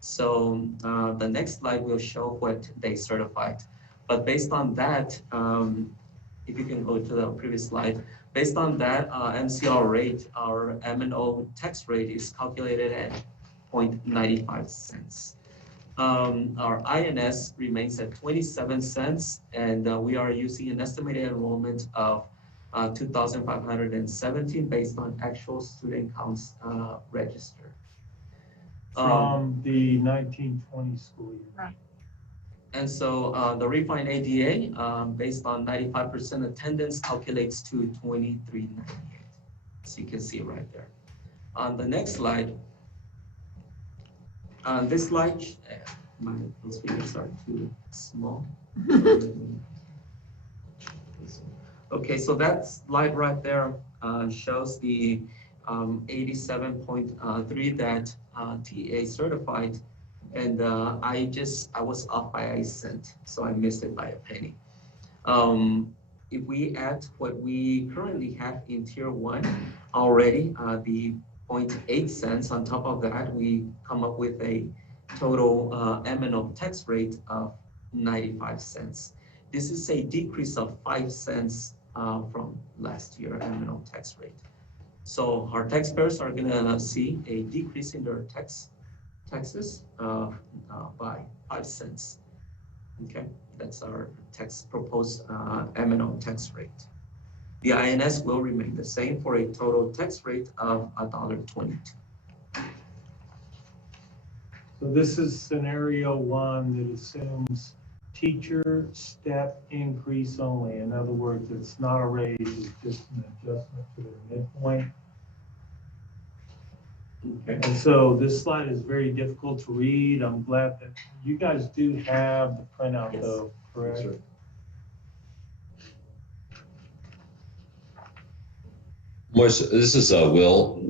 So the next slide will show what they certified. But based on that, if you can go to the previous slide, based on that MCR rate, our M&O tax rate is calculated at 0.95 cents. Our INS remains at 27 cents, and we are using an estimated enrollment of 2,517 based on actual student counts registered. From the 1920 school year. Right. And so the refined ADA, based on 95% attendance, calculates to 2398. So you can see right there. On the next slide, this slide, those figures are too small. Okay, so that slide right there shows the 87.3 that TEA certified, and I was off by a cent, so I missed it by a penny. If we add what we currently have in tier 1 already, the 0.8 cents on top of that, we come up with a total M&O tax rate of 95 cents. This is a decrease of 5 cents from last year M&O tax rate. So our taxpayers are gonna see a decrease in their taxes by 5 cents. Okay, that's our proposed M&O tax rate. The INS will remain the same for a total tax rate of $1.22. So this is scenario 1 that assumes teacher step increase only. In other words, it's not a raise, it's just an adjustment to the midpoint. Okay. And so this slide is very difficult to read. I'm glad that you guys do have the printout Yes. though, correct? Yes, sir. This is Will.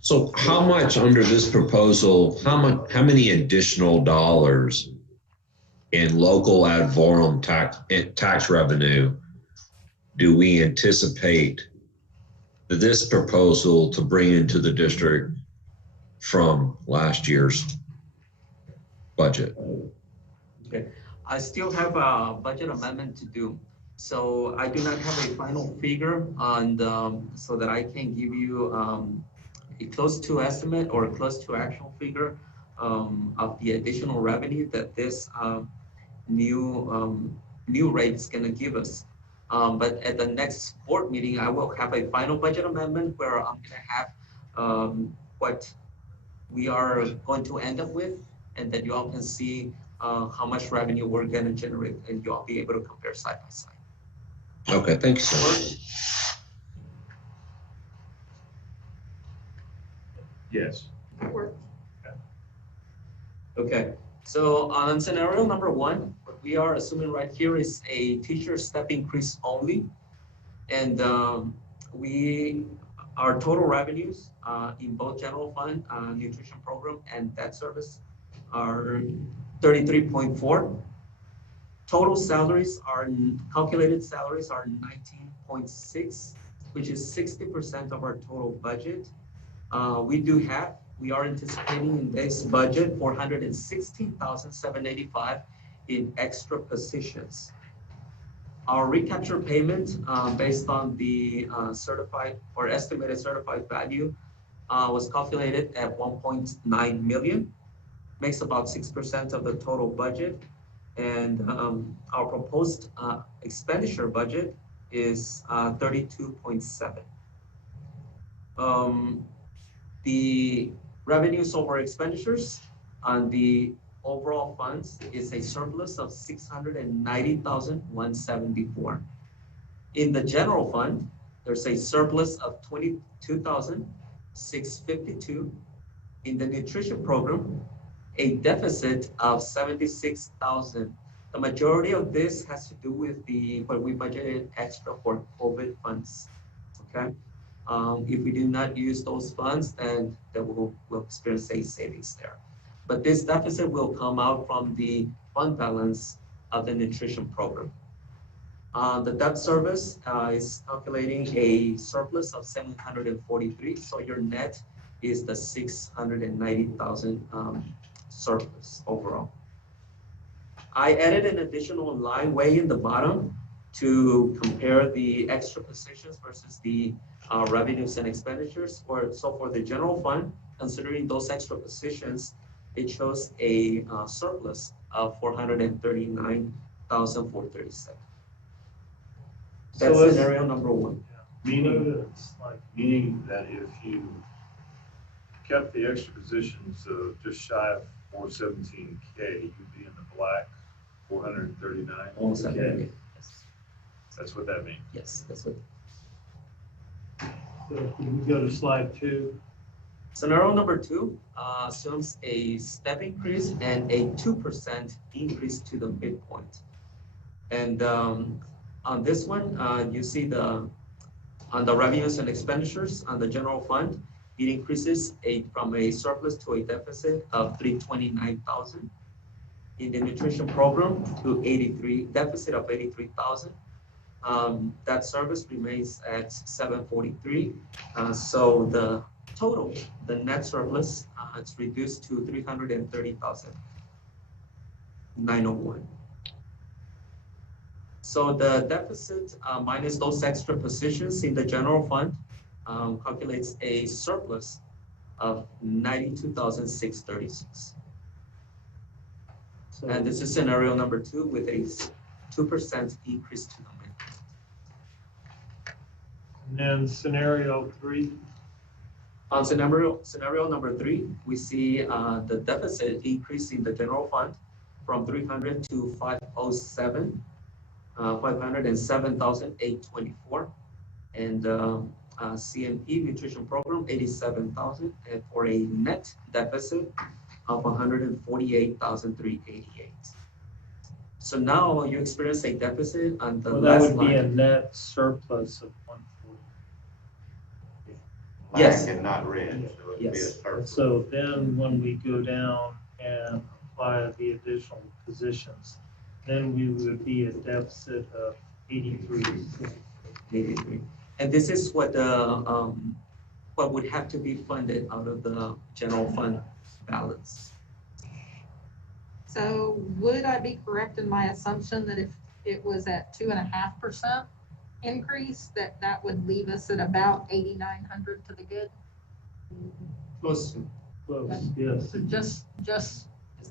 So how much under this proposal, how many additional dollars in local ad valorem tax revenue do we anticipate this proposal to bring into the district from last year's budget? Okay, I still have a budget amendment to do. So I do not have a final figure on so that I can give you a close to estimate or close to actual figure of the additional revenue that this new rate is going to give us. But at the next board meeting, I will have a final budget amendment where I'm going to have what we are going to end up with, and that you all can see how much revenue we're going to generate, and you all be able to compare side by side. Okay, thank you so much. Yes. That works. Okay, so on scenario number 1, what we are assuming right here is a teacher step increase only. And our total revenues in both general fund, nutrition program, and debt service are 33.4. Total salaries are, calculated salaries are 19.6, which is 60% of our total budget. We are anticipating in this budget 416,785 in extra positions. Our recapture payment based on the certified or estimated certified value was calculated at 1.9 million, makes about 6% of the total budget. And our proposed expenditure budget is 32.7. The revenues over expenditures on the overall funds is a surplus of 690,174. In the general fund, there's a surplus of 22,000 652. In the nutrition program, a deficit of 76,000. The majority of this has to do with what we budgeted extra for COVID funds. Okay, if we do not use those funds, then we'll experience a savings there. But this deficit will come out from the fund balance of the nutrition program. The debt service is calculating a surplus of 743. So your net is the 690,000 surplus overall. I added an additional line way in the bottom to compare the extra positions versus the revenues and expenditures. So for the general fund, considering those extra positions, it shows a surplus of 439,437. That's So scenario number one. Meaning that if you kept the extra positions just shy of 417K, you'd be in the black, 439. Almost that many. Yes. That's what that means. Yes, that's what. So can we go to slide 2? Scenario number 2 assumes a step increase and a 2% increase to the midpoint. And on this one, you see on the revenues and expenditures on the general fund, it increases from a surplus to a deficit of 329,000. In the nutrition program to deficit of 83,000. That service remains at 743. So the total, the net surplus, it's reduced to 330,901. So the deficit minus those extra positions in the general fund calculates a surplus of 92,636. And this is scenario number 2 with a 2% increase to the midpoint. And then scenario 3. On scenario number 3, we see the deficit increase in the general fund from 300 to 507, 507,824, and CMP nutrition program 87,000, and for a net deficit of 148,388. So now you experience a deficit on the Well, last that would be a line. net surplus of 140. Yes. Black and not red, so it'd be a Yes. surplus. So then when we go down and apply the additional positions, then we would be a deficit of 83. 83. And this is what would have to be funded out of the general fund balance. So would I be correct in my assumption that if it was at 2.5% increase, that would leave us at about 8,900 to the good? Close to. Close, yes. So just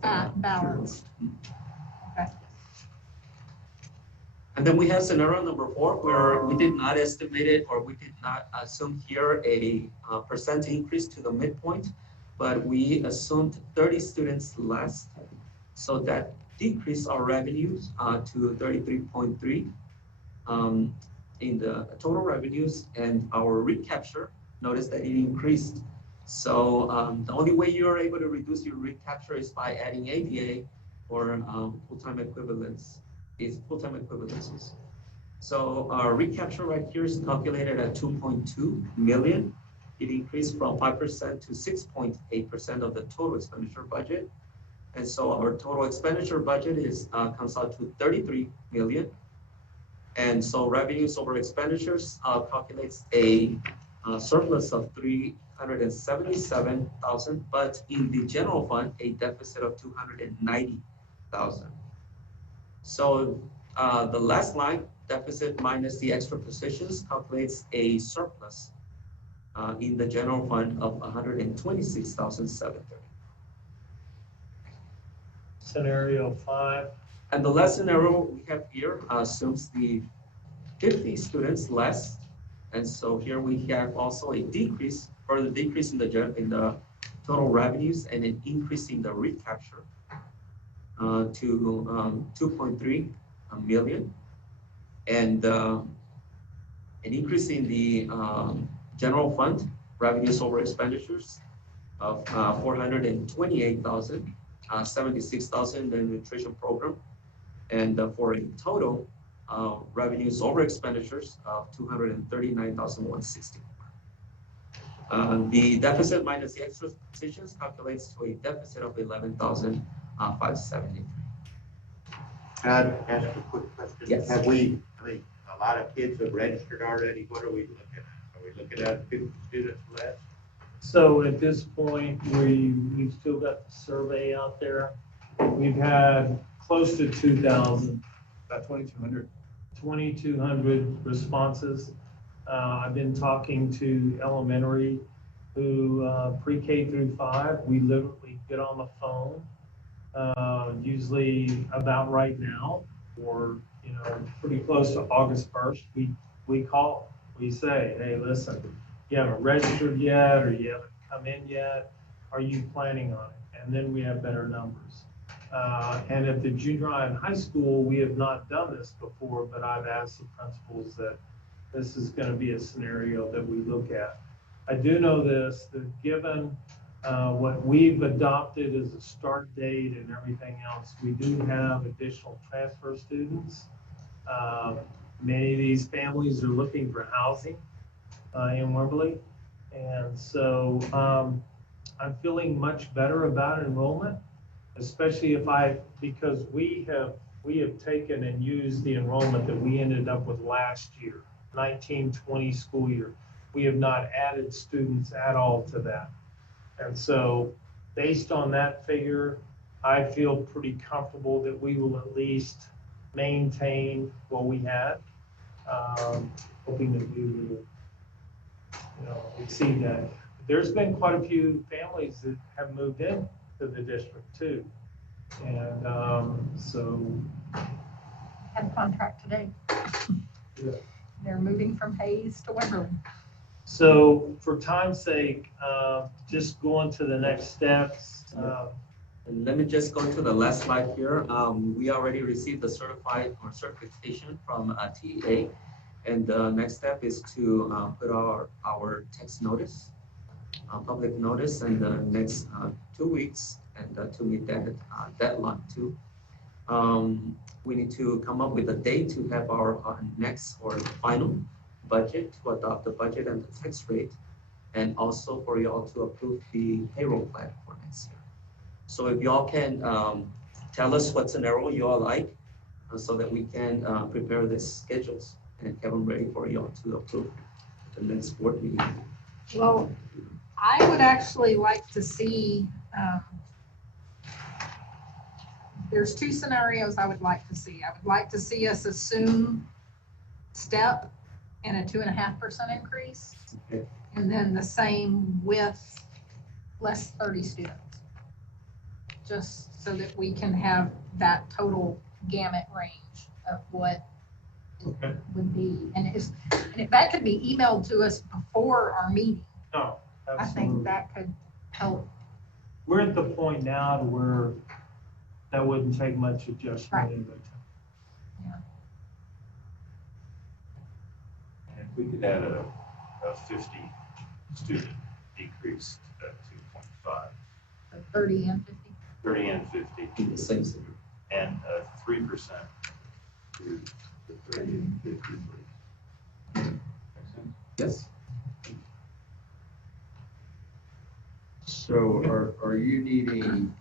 balanced. Okay. And then we have scenario number 4, where we did not estimate it, or we did not assume here a percent increase to the midpoint, but we assumed 30 students less. So that decreased our revenues to 33.3 in the total revenues, and our recapture, notice that it increased. So the only way you're able to reduce your recapture is by adding ADA or full-time equivalents. Is full-time equivalencies. So our recapture right here is calculated at 2.2 million. It increased from 5% to 6.8% of the total expenditure budget. And so our total expenditure budget comes out to 33 million. And so revenues over expenditures calculates a surplus of 377,000, but in the general fund, a deficit of 290,000. So the last line, deficit minus the extra positions, calculates a surplus in the general fund of 126,730. Scenario 5. And the last scenario we have here assumes the 50 students less. And so here we have also a decrease, further decrease in the total revenues and an increase in the recapture to 2.3 million, and an increase in the general fund revenues over expenditures of 428,000, 76,000 in the nutrition program, and for a total revenues over expenditures of 239,160. The deficit minus the extra positions calculates to a deficit of 11,573. Can I ask a quick question? Yes. Have we, I mean, a lot of kids have registered already. What are we looking at? Are we looking at 50 students less? So at this point, we've still got the survey out there. We've had close to 2,000. About 2,200. 2,200 responses. I've been talking to elementary who pre-K through 5, we literally get on the phone, usually about right now, or pretty close to August 1st. We call, we say, hey, listen, you haven't registered yet, or you haven't come in yet. Are you planning on it? And then we have better numbers. And at the junior high and high school, we have not done this before, but I've asked the principals that this is going to be a scenario that we look at. I do know this, that given what we've adopted as a start date and everything else, we do have additional transfer students. Many of these families are looking for housing in Wimberley. And so I'm feeling much better about enrollment, especially because we have taken and used the enrollment that we ended up with last year, 19-20 school year. We have not added students at all to that. And so based on that figure, I feel pretty comfortable that we will at least maintain what we had, hoping that we will exceed that. There's been quite a few families that have moved in to the district too. And so. Had a contract today. Yeah. They're moving from Hayes to Wimberley. So for time's sake, just going to the next steps. And let me just go to the last slide here. We already received the certification from TEA. And the next step is to put our text notice, public notice in the next 2 weeks, and to meet that deadline too. We need to come up with a date to have our next or final budget, to adopt the budget and the tax rate, and also for y'all to approve the payroll plan for next year. So if y'all can tell us what scenario you all like, so that we can prepare the schedules and have them ready for y'all to approve the next board meeting. Well, I would actually like to see, there's 2 scenarios I would like to see. I would like to see us assume step and a 2.5% increase. Okay. And then the same with less 30 students. Just so that we can have that total gamut range of what Okay. would be. And if that could be emailed to us before our meeting, No, I absolutely. think that could help. We're at the point now to where that wouldn't take much adjustment Right. in the And if we could add a 50 student decrease to 2.5, 30 and 50. 30 and 50, In the same scenario. and 3% to the 30 and 50. Make sense? Yes. So are you needing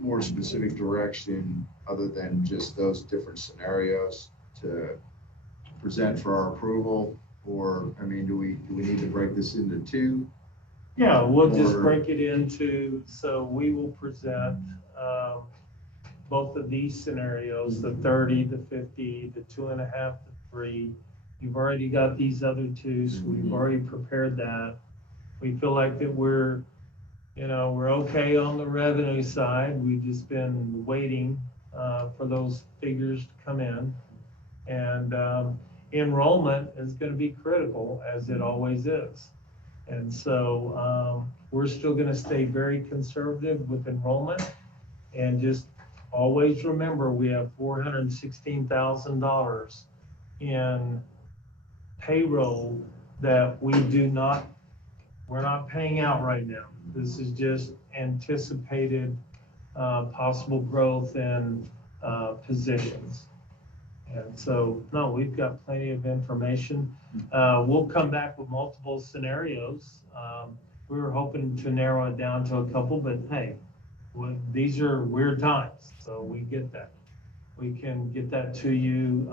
more specific direction other than just those different scenarios to present for our approval? Or, I mean, do we need to break this into 2? Yeah, we'll just Or- break it into, so we will present both of these scenarios, the 30, the 50, the 2.5, the 3. You've already got these other 2, so we've already prepared that. We feel like that we're okay on the revenue side. We've just been waiting for those figures to come in. And enrollment is going to be critical, as it always is. And so we're still going to stay very conservative with enrollment, and just always remember we have $416,000 in payroll that we're not paying out right now. This is just anticipated possible growth in positions. And so, no, we've got plenty of information. We'll come back with multiple scenarios. We were hoping to narrow it down to a couple, but hey, these are weird times, so we get that. We can get that to you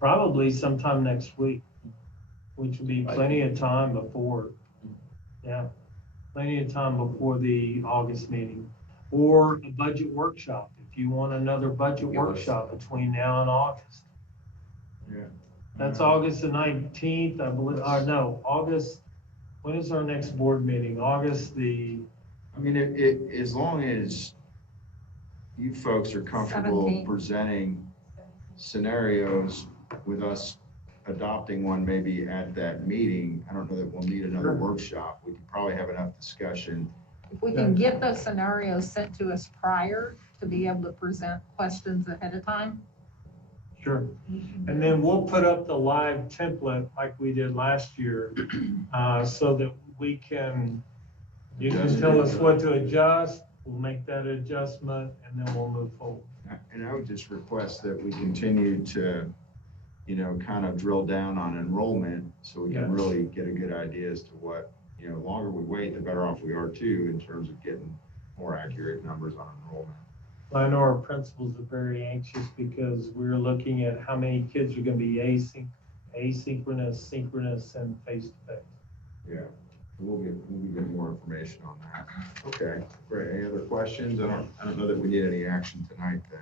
probably sometime next week, which would be plenty of time before, yeah, plenty of time before the August meeting. Or a budget workshop, if you want another budget workshop between now and August. Yeah. That's August the 19th, I believe, no, August, when is our next board meeting? August the, I mean, as long as you folks are comfortable 17th. presenting scenarios with us adopting one maybe at that meeting, I don't know that we'll need another workshop. We could probably have enough discussion. If we can get those scenarios sent to us prior to be able to present questions ahead of time. sure. And then we'll put up the live template like we did last year, so that we can, you can tell us what to adjust, we'll make that adjustment, and then we'll move forward. And I would just request that we continue to, kind of drill down on enrollment so we can Yes. really get a good idea as to what, the longer we wait, the better off we are too, in terms of getting more accurate numbers on enrollment. I know our principals are very anxious because we're looking at how many kids are gonna be asynchronous, synchronous, and face-to-face. Yeah, we'll get more information on that. Okay, great. Any other questions? I don't know that we need any action tonight then.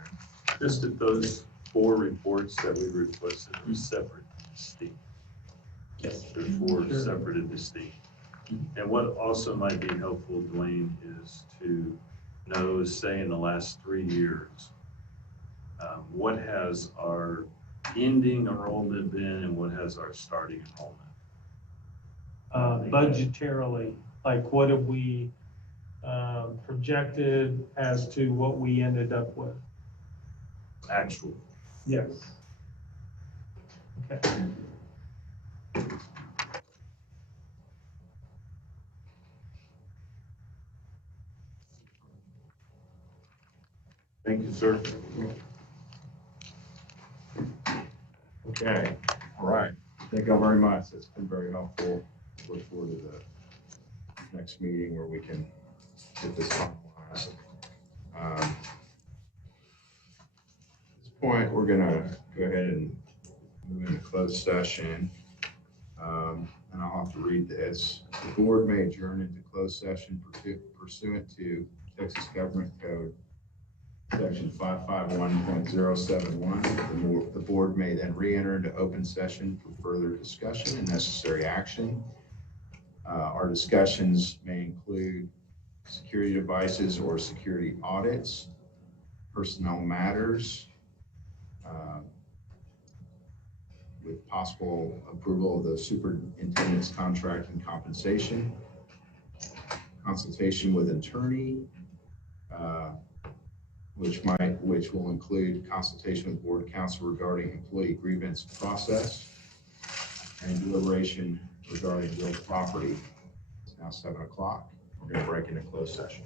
Just that those 4 reports that we requested are separate and distinct. Yes. They're 4 Sure. separate and distinct. And what also might be helpful, Dwayne, is to know, say, in the last 3 years, what has our ending enrollment been and what has our starting enrollment? Budgetarily, like what have we projected as to what we ended up with? Actual. Yes. Okay. Thank you, sir. Okay, all right. Thank you all very much. It's been very helpful. Look forward to the next meeting where we can get this finalized. At this point, we're gonna go ahead and move into closed session. And I'll have to read this. The board may adjourn into closed session pursuant to Texas Government Code Section 551.071. The board may then re-enter into open session for further discussion and necessary action. Our discussions may include security devices or security audits, personnel matters, with possible approval of the superintendent's contract and compensation, consultation with attorney, which will include consultation with board counsel regarding employee grievance process, and deliberation regarding real property. It's now 7 o'clock. We're going to break into closed session.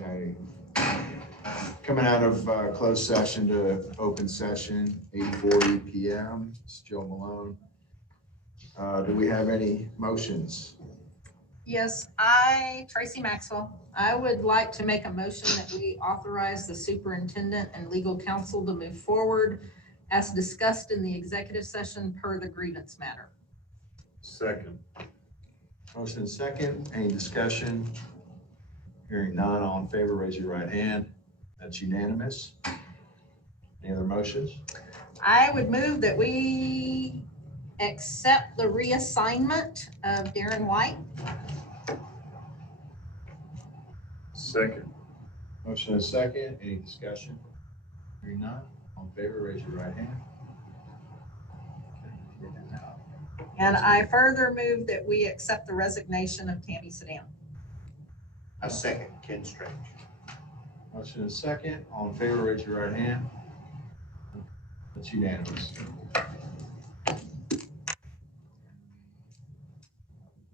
Okay. Coming out of closed session to open session, 8:40 PM. It's Joe Malone. Do we have any motions? Yes, Tracy Maxwell, I would like to make a motion that we authorize the superintendent and legal counsel to move forward as discussed in the executive session per the grievance matter. Second. Motion and second. Any discussion? Hearing none, all in favor, raise your right hand. That's unanimous. Any other motions? I would move that we accept the reassignment of Darren White. Second. Motion and second. Any discussion? Hearing none, all in favor, raise your right hand. And I further move that we accept the resignation of Tammy Sedan. A second, Ken Strange. Motion and second. All in favor, raise your right hand. That's unanimous.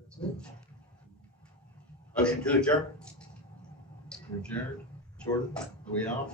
That's it. Motion to adjourn? We're adjourned. Jordan, are we off?